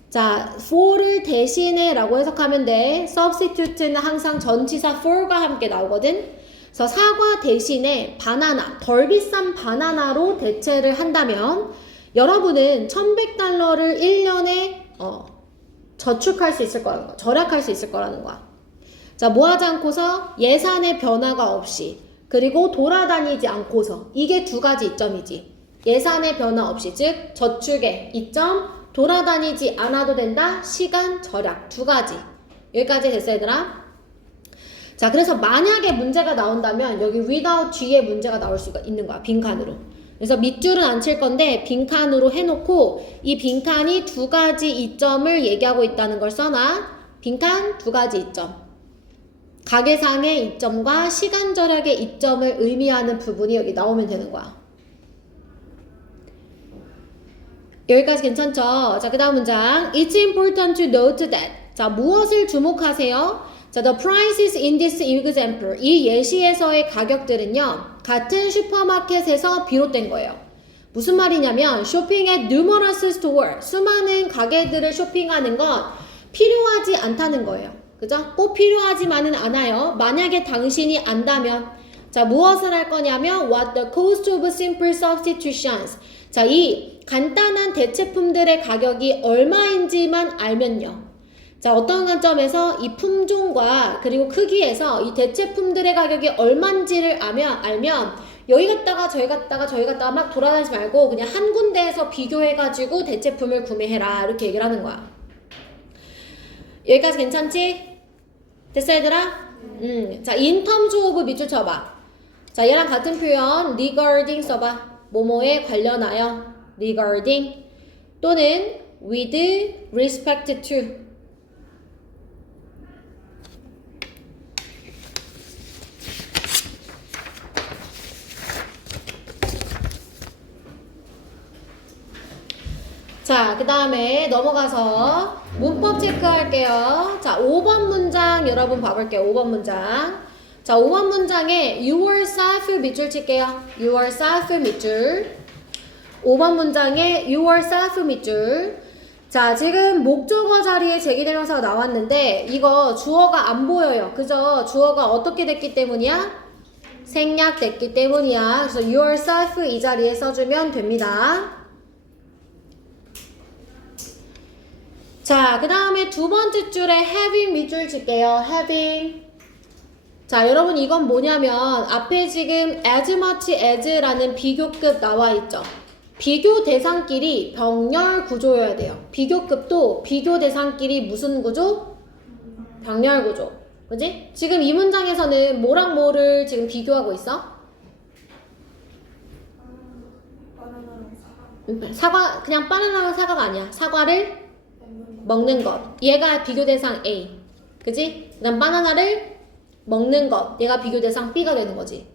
자, for를 대신해 라고 해석하면 돼. substitute는 항상 전치사 for과 함께 나오거든. 그래서 사과 대신에 바나나, 덜 비싼 바나나로 대체를 한다면 여러분은 $1,100를 1년에 저축할 수 있을 거라는 거야. 절약할 수 있을 거라는 거야. 자, 뭐 하지 않고서? 예산의 변화가 없이. 그리고 돌아다니지 않고서. 이게 두 가지 이점이지. 예산의 변화 없이. 즉, 저축의 이점, 돌아다니지 않아도 된다. 시간 절약. 두 가지. 여기까지 됐어, 얘들아? 자, 그래서 만약에 문제가 나온다면 여기 without 뒤에 문제가 나올 수가 있는 거야. 빈칸으로. 그래서 밑줄은 안 칠 건데 빈칸으로 해놓고 이 빈칸이 두 가지 이점을 얘기하고 있다는 걸 써놔. 빈칸 두 가지 이점. 가계상의 이점과 시간 절약의 이점을 의미하는 부분이 여기 나오면 되는 거야. 여기까지 괜찮죠? 자, 그 다음 문장. It's important to note that. 자, 무엇을 주목하세요? 자, the prices in this example. 이 예시에서의 가격들은요, 같은 슈퍼마켓에서 비롯된 거예요. 무슨 말이냐면, shopping at numerous stores. 수많은 가게들을 쇼핑하는 건 필요하지 않다는 거예요. 그죠? 꼭 필요하지만은 않아요. 만약에 당신이 안다면. 자, 무엇을 할 거냐면, what the cost of simple substitutions. 자, 이 간단한 대체품들의 가격이 얼마인지만 알면요. 자, 어떤 관점에서 이 품종과 그리고 크기에서 이 대체품들의 가격이 얼마인지를 알면 여기 갔다가 저기 갔다가 막 돌아다니지 말고 그냥 한 군데에서 비교해가지고 대체품을 구매해라. 이렇게 얘기를 하는 거야. 여기까지 괜찮지? 됐어, 얘들아? 자, in terms of 밑줄 쳐봐. 자, 얘랑 같은 표현 regarding 써봐. 뭐뭐에 관련하여 regarding 또는 with respect to. 자, 그 다음에 넘어가서 문법 체크할게요. 자, 5번 문장 여러분 봐볼게요. 5번 문장. 자, 5번 문장에 yourself 밑줄 칠게요. yourself 밑줄. 5번 문장에 yourself 밑줄. 자, 지금 목적어 자리에 제기대명사가 나왔는데 이거 주어가 안 보여요. 그죠? 주어가 어떻게 됐기 때문이야? 생략됐기 때문이야. 그래서 yourself 이 자리에 써주면 됩니다. 자, 그 다음에 두 번째 줄에 having 밑줄 칠게요. having. 자, 여러분 이건 뭐냐면 앞에 지금 as much as라는 비교급 나와 있죠. 비교 대상끼리 병렬 구조여야 돼요. 비교급도 비교 대상끼리 무슨 구조? 병렬 구조. 그지? 지금 이 문장에서는 뭐랑 뭐를 지금 비교하고 있어? 사과, 그냥 바나나랑 사과가 아니야. 사과를 먹는 것. 얘가 비교 대상 A. 그지? 그 다음 바나나를 먹는 것. 얘가 비교 대상 B가 되는 거지.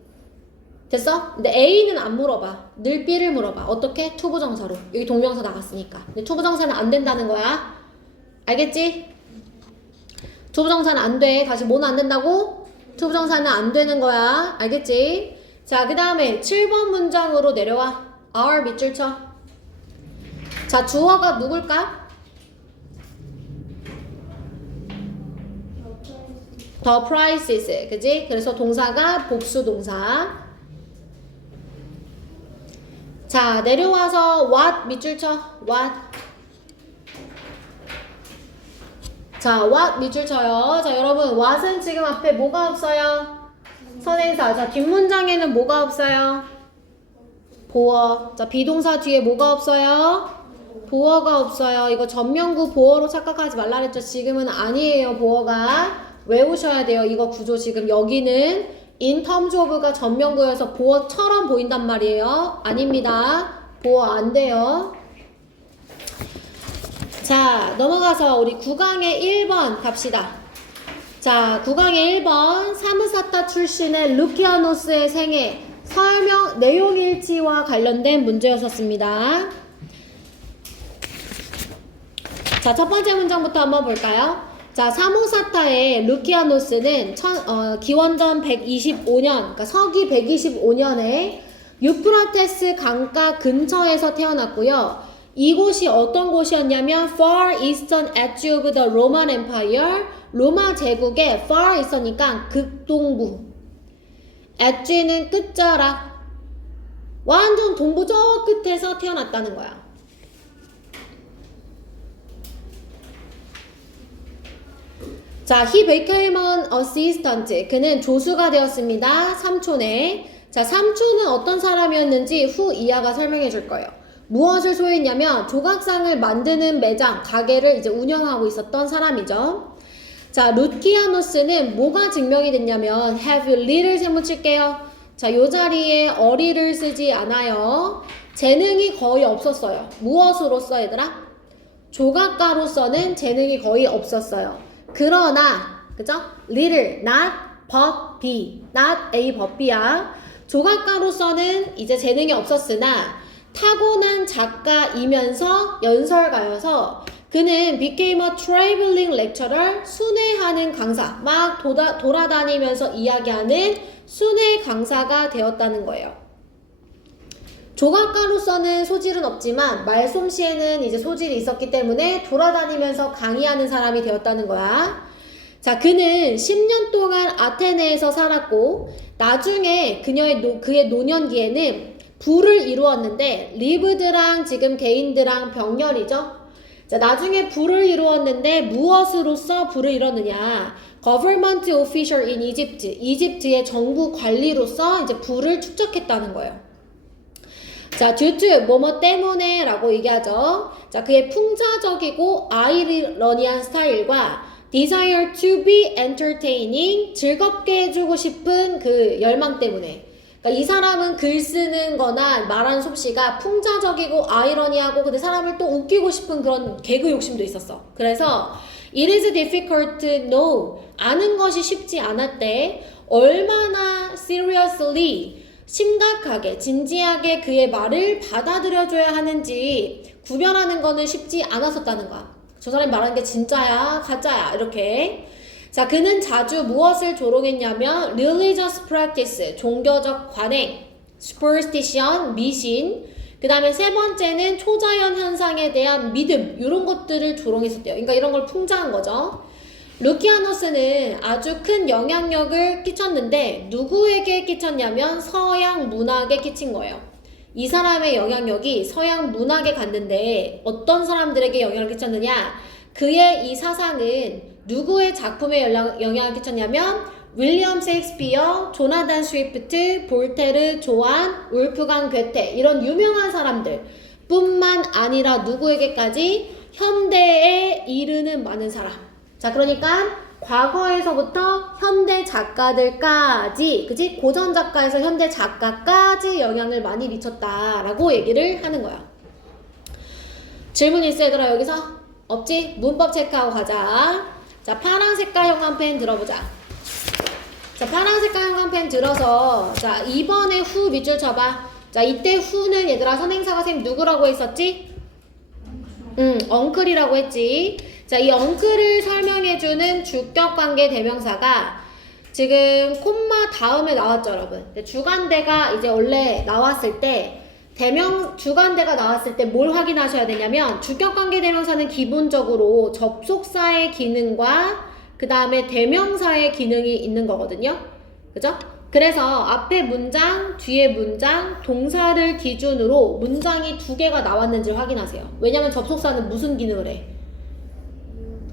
됐어? 근데 A는 안 물어봐. 늘 B를 물어봐. 어떻게? 투부정사로. 여기 동명사 나갔으니까. 근데 투부정사는 안 된다는 거야. 알겠지? 투부정사는 안 돼. 다시 뭐는 안 된다고? 투부정사는 안 되는 거야. 알겠지? 자, 그 다음에 7번 문장으로 내려와. our 밑줄 쳐. 자, 주어가 누굴까? the prices, 그지? 그래서 동사가 복수 동사. 자, 내려와서 what 밑줄 쳐. what. 자, what 밑줄 쳐요. 자, 여러분 what은 지금 앞에 뭐가 없어요? 선행사. 자, 뒷문장에는 뭐가 없어요? 보어. 자, 비동사 뒤에 뭐가 없어요? 보어가 없어요. 이거 전면구 보어로 착각하지 말라 그랬죠. 지금은 아니에요. 보어가. 외우셔야 돼요. 이거 구조 지금 여기는 in terms of가 전면구여서 보어처럼 보인단 말이에요. 아닙니다. 보어 안 돼요. 자, 넘어가서 우리 9강의 1번 갑시다. 자, 9강의 1번 사무사타 출신의 루키아노스의 생애 설명 내용일치와 관련된 문제였었습니다. 자, 첫 번째 문장부터 한번 볼까요? 자, 사모사타의 루키아노스는 기원전 125년, 그러니까 서기 125년에 유프라테스 강가 근처에서 태어났고요. 이곳이 어떤 곳이었냐면 Far Eastern Edge of the Roman Empire, 로마 제국의 Far Eastern이니까 극동부. Edge는 끝자락. 완전 동부 저 끝에서 태어났다는 거야. 자, he became an assistant. 그는 조수가 되었습니다. 삼촌의. 자, 삼촌은 어떤 사람이었는지 후 이하가 설명해 줄 거예요. 무엇을 소유했냐면 조각상을 만드는 매장, 가게를 이제 운영하고 있었던 사람이죠. 자, 루키아노스는 뭐가 증명이 됐냐면 have little 세모 칠게요. 자, 요 자리에 어리를 쓰지 않아요. 재능이 거의 없었어요. 무엇으로서 얘들아? 조각가로서는 재능이 거의 없었어요. 그러나 그죠? little, not but be, not A but B야. 조각가로서는 이제 재능이 없었으나 타고난 작가이면서 연설가여서 그는 became a traveling lecturer, 순회하는 강사, 막 돌아다니면서 이야기하는 순회 강사가 되었다는 거예요. 조각가로서는 소질은 없지만 말솜씨에는 이제 소질이 있었기 때문에 돌아다니면서 강의하는 사람이 되었다는 거야. 자, 그는 10년 동안 아테네에서 살았고 나중에 그의 노년기에는 부를 이루었는데 리브드랑 지금 개인드랑 병렬이죠. 자, 나중에 부를 이루었는데 무엇으로서 부를 이뤘느냐? Government official in Egypt. 이집트의 정부 관리로서 이제 부를 축적했다는 거예요. 자, due to 뭐뭐 때문에 라고 얘기하죠. 자, 그의 풍자적이고 아이러니한 스타일과 desire to be entertaining, 즐겁게 해주고 싶은 그 열망 때문에. 그러니까 이 사람은 글 쓰는 거나 말하는 솜씨가 풍자적이고 아이러니하고 근데 사람을 또 웃기고 싶은 그런 개그 욕심도 있었어. 그래서 it is difficult to know, 아는 것이 쉽지 않았대. 얼마나 seriously, 심각하게, 진지하게 그의 말을 받아들여줘야 하는지 구별하는 거는 쉽지 않았었다는 거야. 저 사람이 말하는 게 진짜야, 가짜야, 이렇게. 자, 그는 자주 무엇을 조롱했냐면 religious practice, 종교적 관행, superstition, 미신, 그 다음에 세 번째는 초자연 현상에 대한 믿음, 이런 것들을 조롱했었대요. 그러니까 이런 걸 풍자한 거죠. 루키아노스는 아주 큰 영향력을 끼쳤는데 누구에게 끼쳤냐면 서양 문학에 끼친 거예요. 이 사람의 영향력이 서양 문학에 갔는데 어떤 사람들에게 영향을 끼쳤느냐? 그의 이 사상은 누구의 작품에 영향을 끼쳤냐면 윌리엄 셰익스피어, 조나단 스위프트, 볼테르, 조안, 울프강 괴테 이런 유명한 사람들 뿐만 아니라 누구에게까지 현대에 이르는 많은 사람. 자, 그러니까 과거에서부터 현대 작가들까지, 그치? 고전 작가에서 현대 작가까지 영향을 많이 미쳤다라고 얘기를 하는 거야. 질문 있어 얘들아 여기서? 없지? 문법 체크하고 가자. 자, 파란 색깔 형광펜 들어보자. 자, 파란 색깔 형광펜 들어서 자, 이번에 후 밑줄 쳐봐. 자, 이때 후는 얘들아 선행사가 쌤 누구라고 했었지? 엉클이라고 했지. 자, 이 엉클을 설명해주는 주격관계 대명사가 지금 콤마 다음에 나왔죠, 여러분. 주관대가 이제 원래 나왔을 때 주관대가 나왔을 때 뭘 확인하셔야 되냐면 주격관계 대명사는 기본적으로 접속사의 기능과 그 다음에 대명사의 기능이 있는 거거든요. 그죠? 그래서 앞에 문장, 뒤에 문장, 동사를 기준으로 문장이 2개가 나왔는지를 확인하세요. 왜냐면 접속사는 무슨 기능을 해?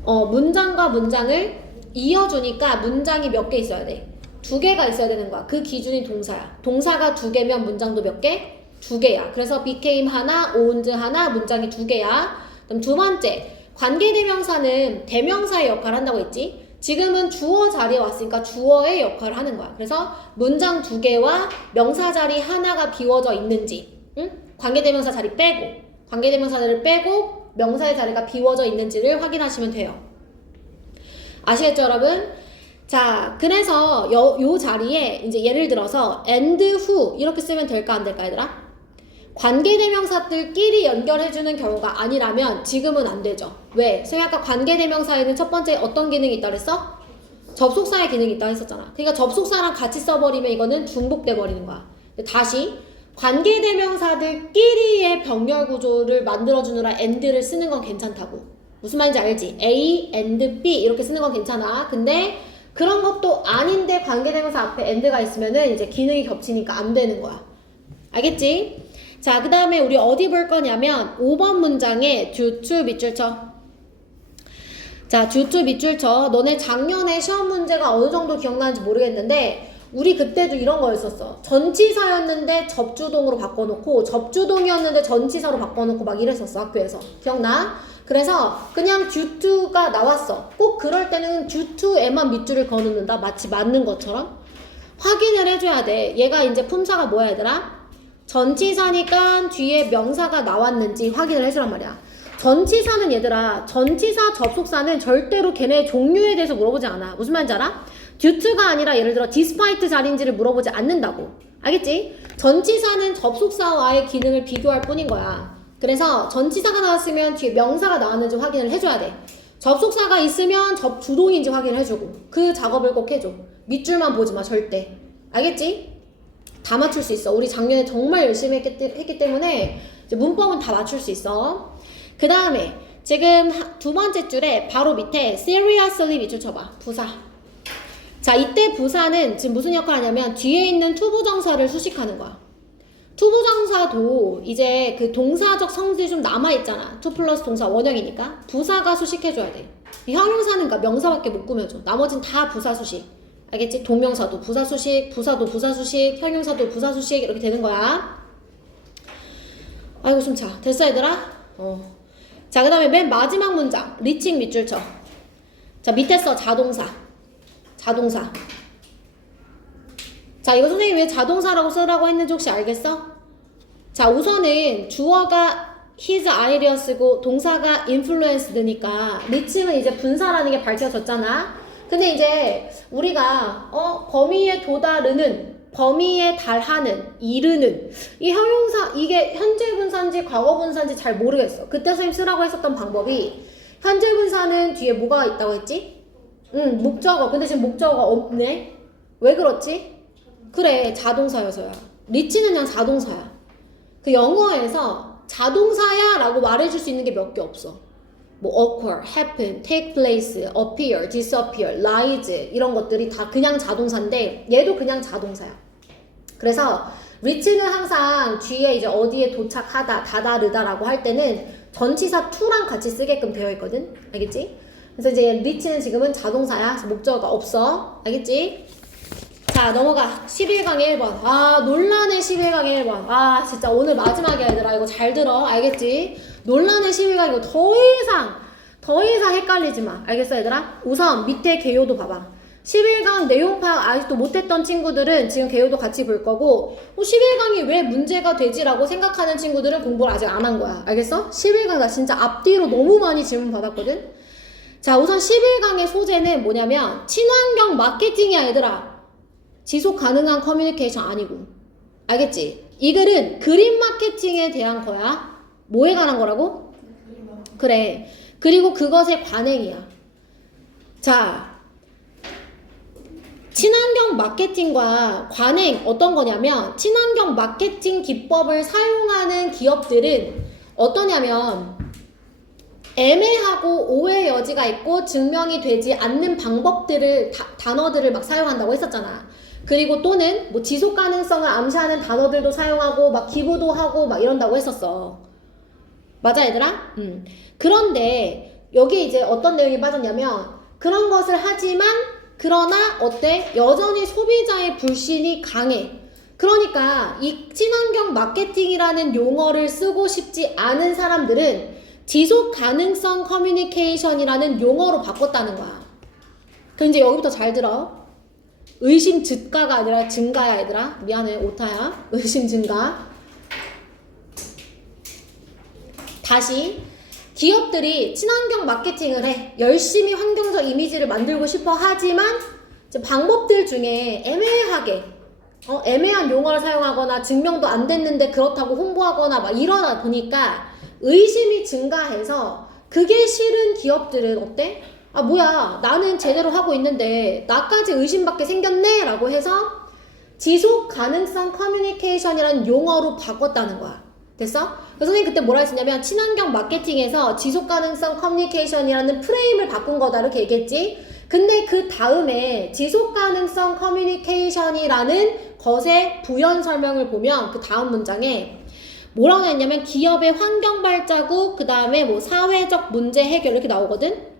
문장과 문장을 이어주니까 문장이 몇 개 있어야 돼? 2개가 있어야 되는 거야. 그 기준이 동사야. 동사가 2개면 문장도 몇 개? 2개야. 그래서 became 하나, owned 하나, 문장이 2개야. 그럼 두 번째, 관계대명사는 대명사의 역할을 한다고 했지? 지금은 주어 자리에 왔으니까 주어의 역할을 하는 거야. 그래서 문장 2개와 명사 자리 하나가 비워져 있는지, 응? 관계대명사 자리 빼고, 관계대명사를 빼고 명사의 자리가 비워져 있는지를 확인하시면 돼요. 아시겠죠, 여러분? 자, 그래서 요 자리에 이제 예를 들어서 and who 이렇게 쓰면 될까 안 될까 얘들아? 관계대명사들끼리 연결해주는 경우가 아니라면 지금은 안 되죠. 왜? 선생님 아까 관계대명사에는 첫 번째 어떤 기능이 있다 그랬어? 접속사의 기능이 있다 했었잖아. 그러니까 접속사랑 같이 써버리면 이거는 중복돼 버리는 거야. 다시 관계대명사들끼리의 병렬 구조를 만들어주느라 and를 쓰는 건 괜찮다고. 무슨 말인지 알지? A, and, B 이렇게 쓰는 건 괜찮아. 근데 그런 것도 아닌데 관계대명사 앞에 and가 있으면은 이제 기능이 겹치니까 안 되는 거야. 알겠지? 자, 그 다음에 우리 어디 볼 거냐면 5번 문장에 due to 밑줄 쳐. 자, 주투 밑줄 쳐. 너네 작년에 시험 문제가 어느 정도 기억나는지 모르겠는데 우리 그때도 이런 거였었어. 전치사였는데 접주동으로 바꿔놓고 접주동이었는데 전치사로 바꿔놓고 막 이랬었어, 학교에서. 기억나? 그래서 그냥 주투가 나왔어. 꼭 그럴 때는 주투에만 밑줄을 그어놓는다. 마치 맞는 것처럼. 확인을 해줘야 돼. 얘가 이제 품사가 뭐야, 얘들아? 전치사니까 뒤에 명사가 나왔는지 확인을 해주란 말이야. 전치사는 얘들아, 전치사 접속사는 절대로 걔네 종류에 대해서 물어보지 않아. 무슨 말인지 알아? due가 아니라 예를 들어 despite 자리인지를 물어보지 않는다고. 알겠지? 전치사는 접속사와의 기능을 비교할 뿐인 거야. 그래서 전치사가 나왔으면 뒤에 명사가 나왔는지 확인을 해줘야 돼. 접속사가 있으면 접주동인지 확인을 해주고 그 작업을 꼭 해줘. 밑줄만 보지 마, 절대. 알겠지? 다 맞출 수 있어. 우리 작년에 정말 열심히 했기 때문에 이제 문법은 다 맞출 수 있어. 그 다음에 지금 두 번째 줄에 바로 밑에 seriously 밑줄 쳐봐. 부사. 자, 이때 부사는 지금 무슨 역할을 하냐면 뒤에 있는 투부정사를 수식하는 거야. 투부정사도 이제 그 동사적 성질이 좀 남아있잖아. 투 플러스 동사 원형이니까 부사가 수식해줘야 돼. 형용사는 그러니까 명사밖에 못 꾸며줘. 나머진 다 부사 수식. 알겠지? 동명사도 부사 수식, 부사도 부사 수식, 형용사도 부사 수식 이렇게 되는 거야. 아이고 숨차. 됐어 얘들아? 자, 그 다음에 맨 마지막 문장 리칭 밑줄 쳐. 자, 밑에 써 자동사. 자동사. 자, 이거 선생님이 왜 자동사라고 쓰라고 했는지 혹시 알겠어? 자, 우선은 주어가 his ideas고 동사가 influenced니까 리칭은 이제 분사라는 게 밝혀졌잖아. 근데 이제 우리가 범위에 도달하는, 범위에 달하는, 이르는 이 형용사 이게 현재 분사인지 과거 분사인지 잘 모르겠어. 그때 선생님 쓰라고 했었던 방법이 현재 분사는 뒤에 뭐가 있다고 했지? 목적어. 근데 지금 목적어가 없네. 왜 그렇지? 그래, 자동사여서야. 리치는 그냥 자동사야. 그 영어에서 자동사야 라고 말해줄 수 있는 게 몇 개 없어. 뭐 occur, happen, take place, appear, disappear, rise 이런 것들이 다 그냥 자동사인데 얘도 그냥 자동사야. 그래서 reach는 항상 뒤에 이제 어디에 도착하다, 다다르다라고 할 때는 전치사 to랑 같이 쓰게끔 되어 있거든. 알겠지? 그래서 이제 reach는 지금은 자동사야. 그래서 목적어가 없어. 알겠지? 자, 넘어가. 11강의 1번. 아, 논란의 11강의 1번. 아, 진짜 오늘 마지막이야, 얘들아. 이거 잘 들어. 알겠지? 논란의 11강 이거 더 이상 헷갈리지 마. 알겠어, 얘들아? 우선 밑에 개요도 봐봐. 11강 내용 파악 아직도 못했던 친구들은 지금 개요도 같이 볼 거고 11강이 왜 문제가 되지라고 생각하는 친구들은 공부를 아직 안 한 거야. 알겠어? 11강 나 진짜 앞뒤로 너무 많이 질문 받았거든? 자, 우선 11강의 소재는 뭐냐면 친환경 마케팅이야, 얘들아. 지속 가능한 커뮤니케이션 아니고. 알겠지? 이 글은 그린 마케팅에 대한 거야. 뭐에 관한 거라고? 그래. 그리고 그것의 관행이야. 자, 친환경 마케팅과 관행 어떤 거냐면 친환경 마케팅 기법을 사용하는 기업들은 어떠냐면 애매하고 오해 여지가 있고 증명이 되지 않는 방법들을 단어들을 막 사용한다고 했었잖아. 그리고 또는 뭐 지속 가능성을 암시하는 단어들도 사용하고 막 기부도 하고 막 이런다고 했었어. 맞아, 얘들아? 그런데 여기 이제 어떤 내용이 빠졌냐면 그런 것을 하지만 그러나 어때? 여전히 소비자의 불신이 강해. 그러니까 이 친환경 마케팅이라는 용어를 쓰고 싶지 않은 사람들은 지속 가능성 커뮤니케이션이라는 용어로 바꿨다는 거야. 그럼 이제 여기부터 잘 들어. 의심 증가가 아니라 증가야, 얘들아. 미안해, 오타야. 의심 증가. 다시. 기업들이 친환경 마케팅을 해. 열심히 환경적 이미지를 만들고 싶어 하지만 이제 방법들 중에 애매하게 애매한 용어를 사용하거나 증명도 안 됐는데 그렇다고 홍보하거나 막 이러다 보니까 의심이 증가해서 그게 싫은 기업들은 어때? 아, 뭐야, 나는 제대로 하고 있는데 나까지 의심받게 생겼네 라고 해서 지속 가능성 커뮤니케이션이라는 용어로 바꿨다는 거야. 됐어? 그래서 선생님 그때 뭐라 했었냐면 친환경 마케팅에서 지속 가능성 커뮤니케이션이라는 프레임을 바꾼 거다 이렇게 얘기했지. 근데 그 다음에 지속 가능성 커뮤니케이션이라는 것의 부연 설명을 보면 그 다음 문장에 뭐라고 했냐면 기업의 환경 발자국, 그 다음에 뭐 사회적 문제 해결 이렇게 나오거든.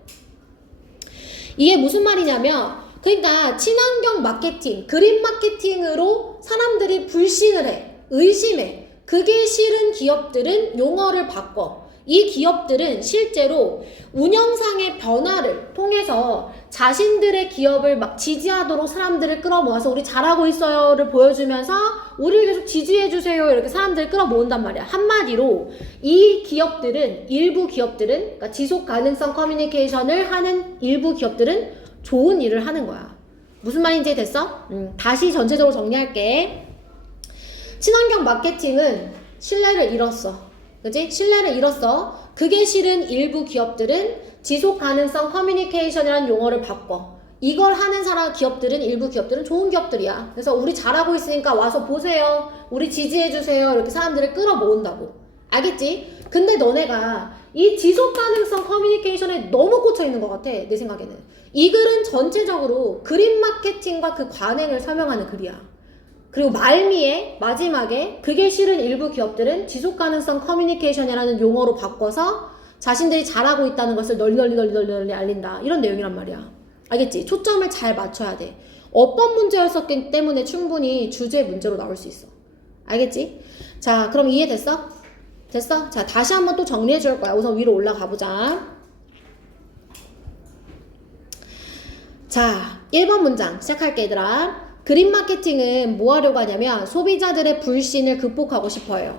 이게 무슨 말이냐면 그러니까 친환경 마케팅, 그린 마케팅으로 사람들이 불신을 해, 의심해. 그게 싫은 기업들은 용어를 바꿔. 이 기업들은 실제로 운영상의 변화를 통해서 자신들의 기업을 막 지지하도록 사람들을 끌어모아서 우리 잘하고 있어요를 보여주면서 우리를 계속 지지해주세요 이렇게 사람들을 끌어모은단 말이야. 한마디로 이 기업들은, 일부 기업들은, 그러니까 지속 가능성 커뮤니케이션을 하는 일부 기업들은 좋은 일을 하는 거야. 무슨 말인지 됐어? 다시 전체적으로 정리할게. 친환경 마케팅은 신뢰를 잃었어. 그치? 신뢰를 잃었어. 그게 싫은 일부 기업들은 지속 가능성 커뮤니케이션이라는 용어를 바꿔. 이걸 하는 기업들은, 일부 기업들은 좋은 기업들이야. 그래서 우리 잘하고 있으니까 와서 보세요. 우리 지지해주세요. 이렇게 사람들을 끌어모은다고. 알겠지? 근데 너네가 이 지속 가능성 커뮤니케이션에 너무 꽂혀 있는 것 같아. 내 생각에는. 이 글은 전체적으로 그린 마케팅과 그 관행을 설명하는 글이야. 그리고 말미에 마지막에 그게 싫은 일부 기업들은 지속가능성 커뮤니케이션이라는 용어로 바꿔서 자신들이 잘하고 있다는 것을 널리 알린다. 이런 내용이란 말이야. 알겠지? 초점을 잘 맞춰야 돼. 어법 문제였었기 때문에 충분히 주제 문제로 나올 수 있어. 알겠지? 자, 그럼 이해됐어? 됐어? 자, 다시 한번 또 정리해 줄 거야. 우선 위로 올라가 보자. 자, 1번 문장 시작할게 얘들아. 그린 마케팅은 뭐 하려고 하냐면 소비자들의 불신을 극복하고 싶어요.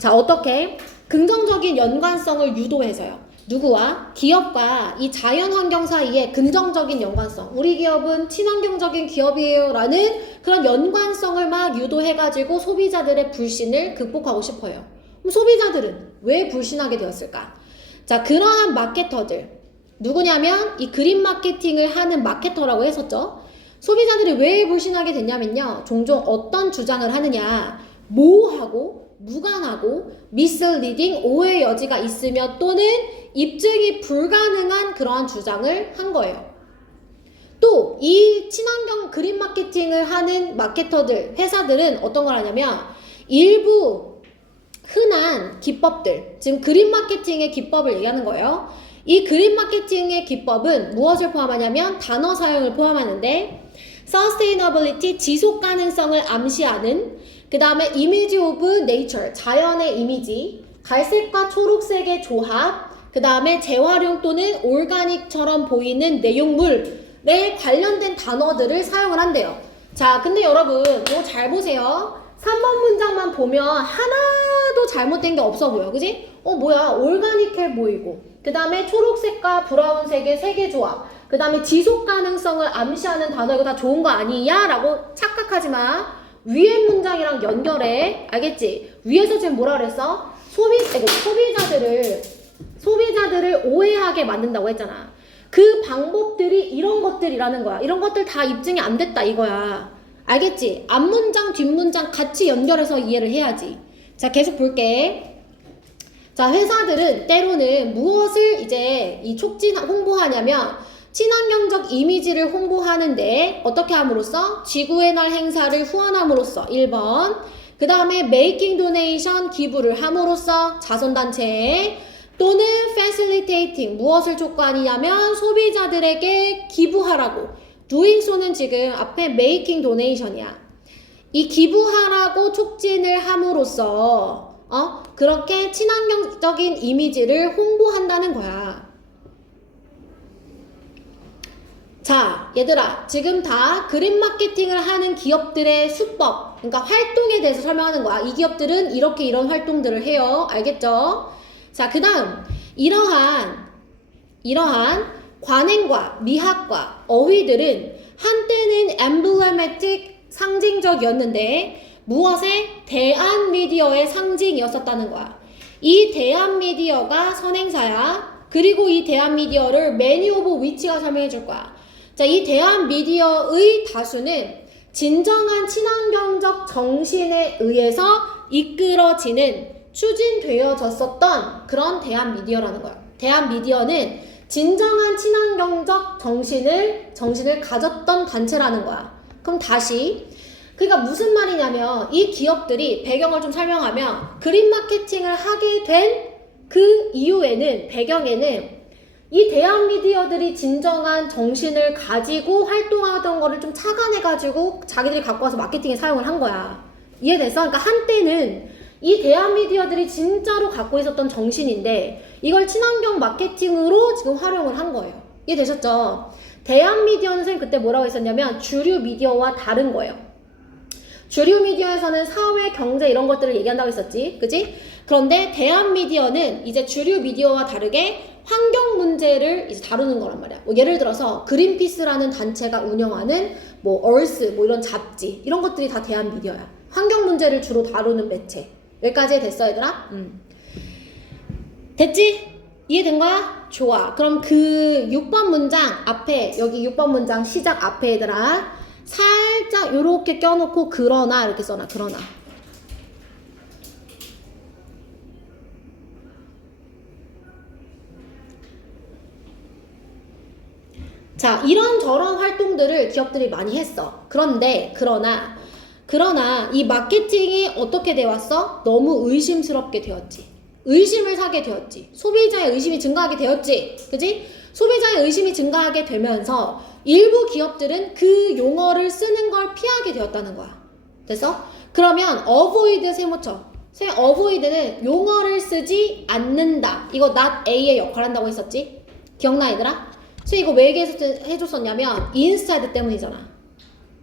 자, 어떻게? 긍정적인 연관성을 유도해서요. 누구와? 기업과 이 자연 환경 사이에 긍정적인 연관성. 우리 기업은 친환경적인 기업이에요 라는 그런 연관성을 막 유도해가지고 소비자들의 불신을 극복하고 싶어요. 그럼 소비자들은 왜 불신하게 되었을까? 자, 그러한 마케터들. 누구냐면 이 그린 마케팅을 하는 마케터라고 했었죠. 소비자들이 왜 불신하게 됐냐면요. 종종 어떤 주장을 하느냐. 모호하고 무관하고 misleading, 오해 여지가 있으며 또는 입증이 불가능한 그러한 주장을 한 거예요. 또 이 친환경 그린 마케팅을 하는 마케터들, 회사들은 어떤 걸 하냐면 일부 흔한 기법들, 지금 그린 마케팅의 기법을 얘기하는 거예요. 이 그린 마케팅의 기법은 무엇을 포함하냐면 단어 사용을 포함하는데 sustainability, 지속 가능성을 암시하는, 그 다음에 image of nature, 자연의 이미지, 갈색과 초록색의 조합, 그 다음에 재활용 또는 올가닉처럼 보이는 내용물에 관련된 단어들을 사용을 한대요. 자, 근데 여러분 이거 잘 보세요. 3번 문장만 보면 하나도 잘못된 게 없어 보여. 그지? 뭐야, 올가닉해 보이고, 그 다음에 초록색과 브라운색의 색의 조합, 그 다음에 지속 가능성을 암시하는 단어, 이거 다 좋은 거 아니야? 라고 착각하지 마. 위에 문장이랑 연결해. 알겠지? 위에서 지금 뭐라 그랬어? 소비자들을 오해하게 만든다고 했잖아. 그 방법들이 이런 것들이라는 거야. 이런 것들 다 입증이 안 됐다 이거야. 알겠지? 앞문장, 뒷문장 같이 연결해서 이해를 해야지. 자, 계속 볼게. 자, 회사들은 때로는 무엇을 이제 이 홍보하냐면 친환경적 이미지를 홍보하는데 어떻게 함으로써? 지구의 날 행사를 후원함으로써 1번. 그 다음에 making donation, 기부를 함으로써 자선단체에, 또는 facilitating, 무엇을 촉구하느냐면 소비자들에게 기부하라고. doing so는 지금 앞에 making donation이야. 이 기부하라고 촉진을 함으로써 그렇게 친환경적인 이미지를 홍보한다는 거야. 자, 얘들아, 지금 다 그린 마케팅을 하는 기업들의 수법, 그러니까 활동에 대해서 설명하는 거야. 이 기업들은 이렇게 이런 활동들을 해요. 알겠죠? 자, 그 다음 이러한 관행과 미학과 어휘들은 한때는 emblematic, 상징적이었는데 무엇의? 대한미디어의 상징이었었다는 거야. 이 대한미디어가 선행사야. 그리고 이 대한미디어를 many of which가 설명해 줄 거야. 자, 이 대한미디어의 다수는 진정한 친환경적 정신에 의해서 이끌어지는, 추진되어졌었던 그런 대한미디어라는 거야. 대한미디어는 진정한 친환경적 정신을 가졌던 단체라는 거야. 그럼 다시, 그러니까 무슨 말이냐면 이 기업들이 배경을 좀 설명하면 그린 마케팅을 하게 된 그 이유에는, 배경에는 이 대한 미디어들이 진정한 정신을 가지고 활동하던 거를 좀 착안해가지고 자기들이 갖고 와서 마케팅에 사용을 한 거야. 이해됐어? 그러니까 한때는 이 대한 미디어들이 진짜로 갖고 있었던 정신인데 이걸 친환경 마케팅으로 지금 활용을 한 거예요. 이해되셨죠? 대한 미디어는 선생님 그때 뭐라고 했었냐면 주류 미디어와 다른 거예요. 주류 미디어에서는 사회, 경제 이런 것들을 얘기한다고 했었지. 그치? 그런데 대한 미디어는 이제 주류 미디어와 다르게 환경 문제를 이제 다루는 거란 말이야. 뭐 예를 들어서 그린피스라는 단체가 운영하는 뭐 얼스 뭐 이런 잡지 이런 것들이 다 대한 미디어야. 환경 문제를 주로 다루는 매체. 여기까지 됐어 얘들아? 됐지? 이해된 거야? 좋아. 그럼 그 6번 문장 앞에 여기 6번 문장 시작 앞에 얘들아 살짝 요렇게 껴놓고 그러나 이렇게 써놔. 그러나 자 이런저런 활동들을 기업들이 많이 했어. 그러나 이 마케팅이 어떻게 돼 왔어? 너무 의심스럽게 되었지. 의심을 사게 되었지. 소비자의 의심이 증가하게 되었지. 그지? 소비자의 의심이 증가하게 되면서 일부 기업들은 그 용어를 쓰는 걸 피하게 되었다는 거야. 됐어? 그러면 avoid 세모쳐. avoid는 용어를 쓰지 않는다. 이거 not A의 역할을 한다고 했었지? 기억나 얘들아? 이거 왜 해줬었냐면 instead 때문이잖아.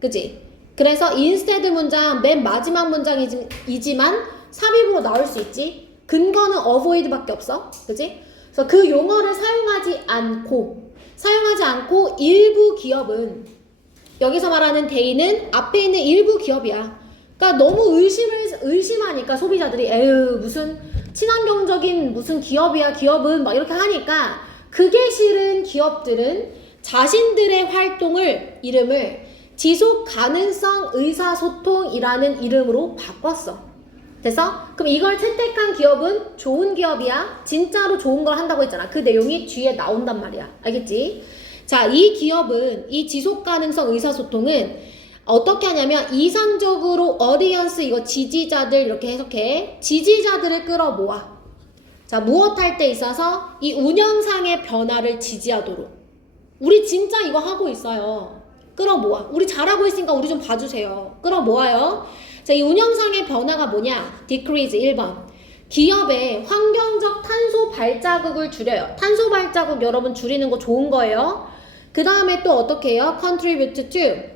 그치? 그래서 instead 문장 맨 마지막 문장이지만 삽입으로 나올 수 있지. 근거는 avoid 밖에 없어. 그치? 그래서 그 용어를 사용하지 않고 일부 기업은 여기서 말하는 데이는 앞에 있는 일부 기업이야. 그러니까 너무 의심하니까 소비자들이 에휴 무슨 친환경적인 무슨 기업이야 기업은 막 이렇게 하니까 그게 싫은 기업들은 자신들의 이름을 지속 가능성 의사소통이라는 이름으로 바꿨어. 됐어? 그럼 이걸 채택한 기업은 좋은 기업이야. 진짜로 좋은 걸 한다고 했잖아. 그 내용이 뒤에 나온단 말이야. 알겠지? 자, 이 기업은 이 지속 가능성 의사소통은 어떻게 하냐면 이상적으로 어디언스 이거 지지자들 이렇게 해석해. 지지자들을 끌어모아. 자, 무엇 할 때 있어서 이 운영상의 변화를 지지하도록. 우리 진짜 이거 하고 있어요. 끌어모아. 우리 잘하고 있으니까 우리 좀 봐주세요. 끌어모아요. 자, 이 운영상의 변화가 뭐냐? decrease 1번. 기업의 환경적 탄소 발자국을 줄여요. 탄소 발자국 여러분 줄이는 거 좋은 거예요. 그 다음에 또 어떻게 해요? contribute to.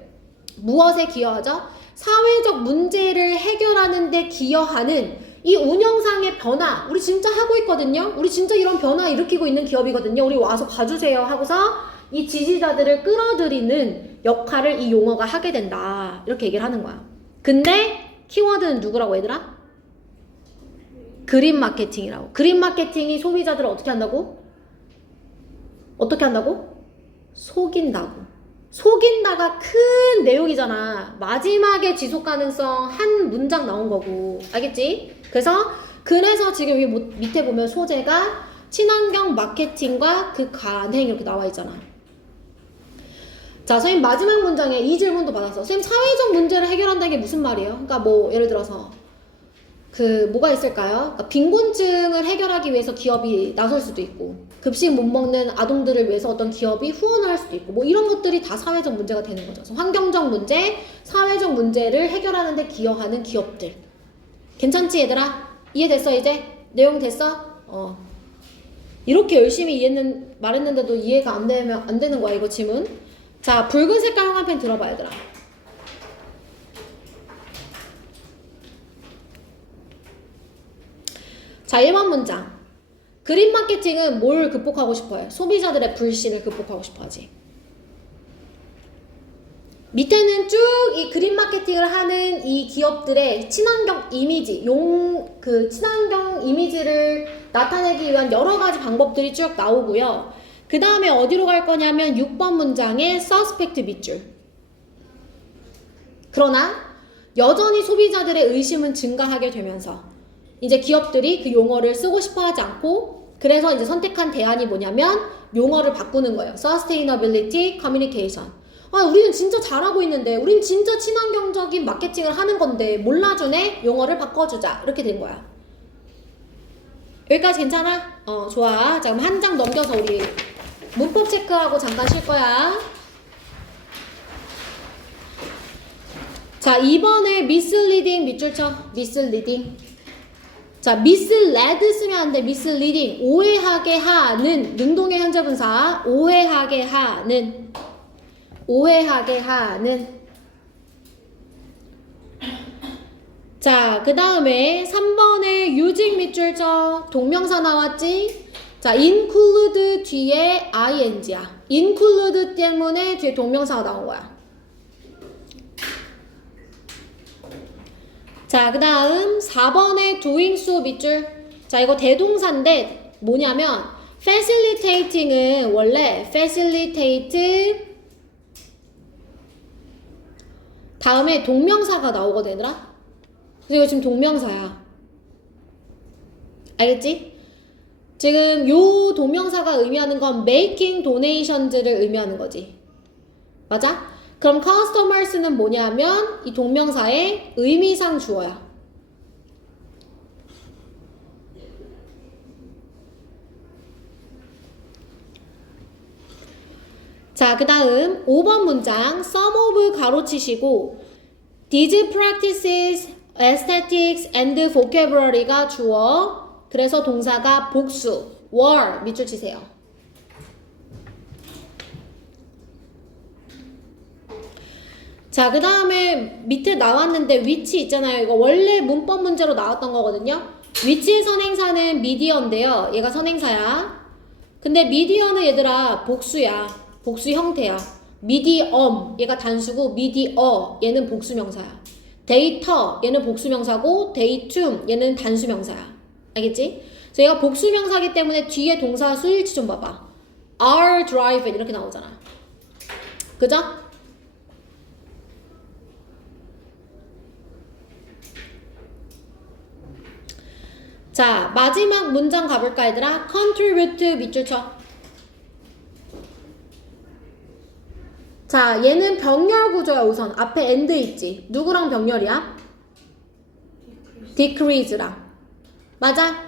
무엇에 기여하죠? 사회적 문제를 해결하는 데 기여하는 이 운영상의 변화. 우리 진짜 하고 있거든요. 우리 진짜 이런 변화 일으키고 있는 기업이거든요. 우리 와서 봐주세요 하고서 이 지지자들을 끌어들이는 역할을 이 용어가 하게 된다. 이렇게 얘기를 하는 거야. 근데 키워드는 누구라고 얘들아? 그린 마케팅이라고. 그린 마케팅이 소비자들을 어떻게 한다고? 어떻게 한다고? 속인다고. 속인다가 큰 내용이잖아. 마지막에 지속가능성 한 문장 나온 거고. 알겠지? 그래서 지금 여기 밑에 보면 소재가 친환경 마케팅과 그 관행 이렇게 나와 있잖아. 자, 선생님 마지막 문장에 이 질문도 받았어. 선생님 사회적 문제를 해결한다는 게 무슨 말이에요? 그러니까 뭐 예를 들어서 뭐가 있을까요? 그러니까 빈곤층을 해결하기 위해서 기업이 나설 수도 있고 급식 못 먹는 아동들을 위해서 어떤 기업이 후원을 할 수도 있고 뭐 이런 것들이 다 사회적 문제가 되는 거죠. 그래서 환경적 문제, 사회적 문제를 해결하는 데 기여하는 기업들. 괜찮지 얘들아? 이해됐어 이제? 내용 됐어? 이렇게 열심히 말했는데도 이해가 안 되는 거야 이거 지문. 자, 붉은 색깔 형광펜 들어봐 얘들아. 자, 1번 문장. 그린 마케팅은 뭘 극복하고 싶어요? 소비자들의 불신을 극복하고 싶어 하지. 밑에는 쭉 이 그린 마케팅을 하는 이 기업들의 친환경 이미지, 친환경 이미지를 나타내기 위한 여러 가지 방법들이 쭉 나오고요. 그 다음에 어디로 갈 거냐면 6번 문장의 suspect 밑줄. 그러나 여전히 소비자들의 의심은 증가하게 되면서 이제 기업들이 그 용어를 쓰고 싶어 하지 않고 그래서 이제 선택한 대안이 뭐냐면 용어를 바꾸는 거예요. Sustainability Communication. 우리는 진짜 잘하고 있는데 우린 진짜 친환경적인 마케팅을 하는 건데 몰라주네? 용어를 바꿔주자. 이렇게 된 거야. 여기까지 괜찮아? 좋아. 자, 그럼 한 장 넘겨서 우리 문법 체크하고 잠깐 쉴 거야. 자, 이번에 misleading 밑줄 쳐. misleading. 자, misled 쓰면 안 돼. misleading. 오해하게 하는. 능동의 현재분사. 오해하게 하는. 오해하게 하는. 자, 그 다음에 3번에 using 밑줄 쳐. 동명사 나왔지? 자, include 뒤에 ing야. include 때문에 뒤에 동명사가 나온 거야. 자, 그 다음 4번에 doing so 밑줄. 자, 이거 대동사인데 뭐냐면 facilitating은 원래 facilitate 다음에 동명사가 나오거든, 얘들아. 그래서 이거 지금 동명사야. 알겠지? 지금 요 동명사가 의미하는 건 making donations를 의미하는 거지. 맞아? 그럼 customers는 뭐냐면 이 동명사의 의미상 주어야. 자, 그 다음 5번 문장 some of 가로치시고 these practices, aesthetics and vocabulary가 주어. 그래서 동사가 복수 were 밑줄 치세요. 자, 그 다음에 밑에 나왔는데 which 있잖아요. 이거 원래 문법 문제로 나왔던 거거든요. which의 선행사는 media인데요. 얘가 선행사야. 근데 media는 얘들아 복수야. 복수 형태야. medium 얘가 단수고 media 얘는 복수명사야. data 얘는 복수명사고 datum 얘는 단수명사야. 알겠지? 그래서 얘가 복수명사기 때문에 뒤에 동사 수일치 좀 봐봐. are drive 이렇게 나오잖아. 그죠? 자, 마지막 문장 가볼까 얘들아? contribute 밑줄 쳐. 자, 얘는 병렬 구조야 우선. 앞에 and 있지. 누구랑 병렬이야? decrease랑. 맞아?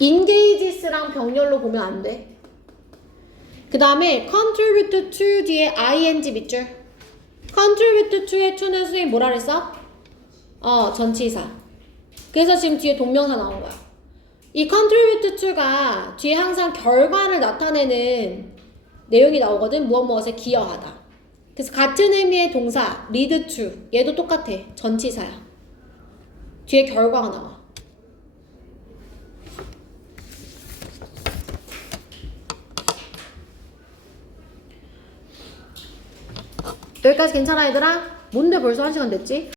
engages랑 병렬로 보면 안 돼. 그 다음에 contribute to 뒤에 ing 밑줄. contribute to의 to는 선생님 뭐라 그랬어? 전치사. 그래서 지금 뒤에 동명사 나온 거야. 이 contribute to가 뒤에 항상 결과를 나타내는 내용이 나오거든. 무엇에 기여하다. 그래서 같은 의미의 동사 lead to 얘도 똑같아. 전치사야. 뒤에 결과가 나와. 여기까지 괜찮아 얘들아? 뭔데 벌써 1시간 됐지?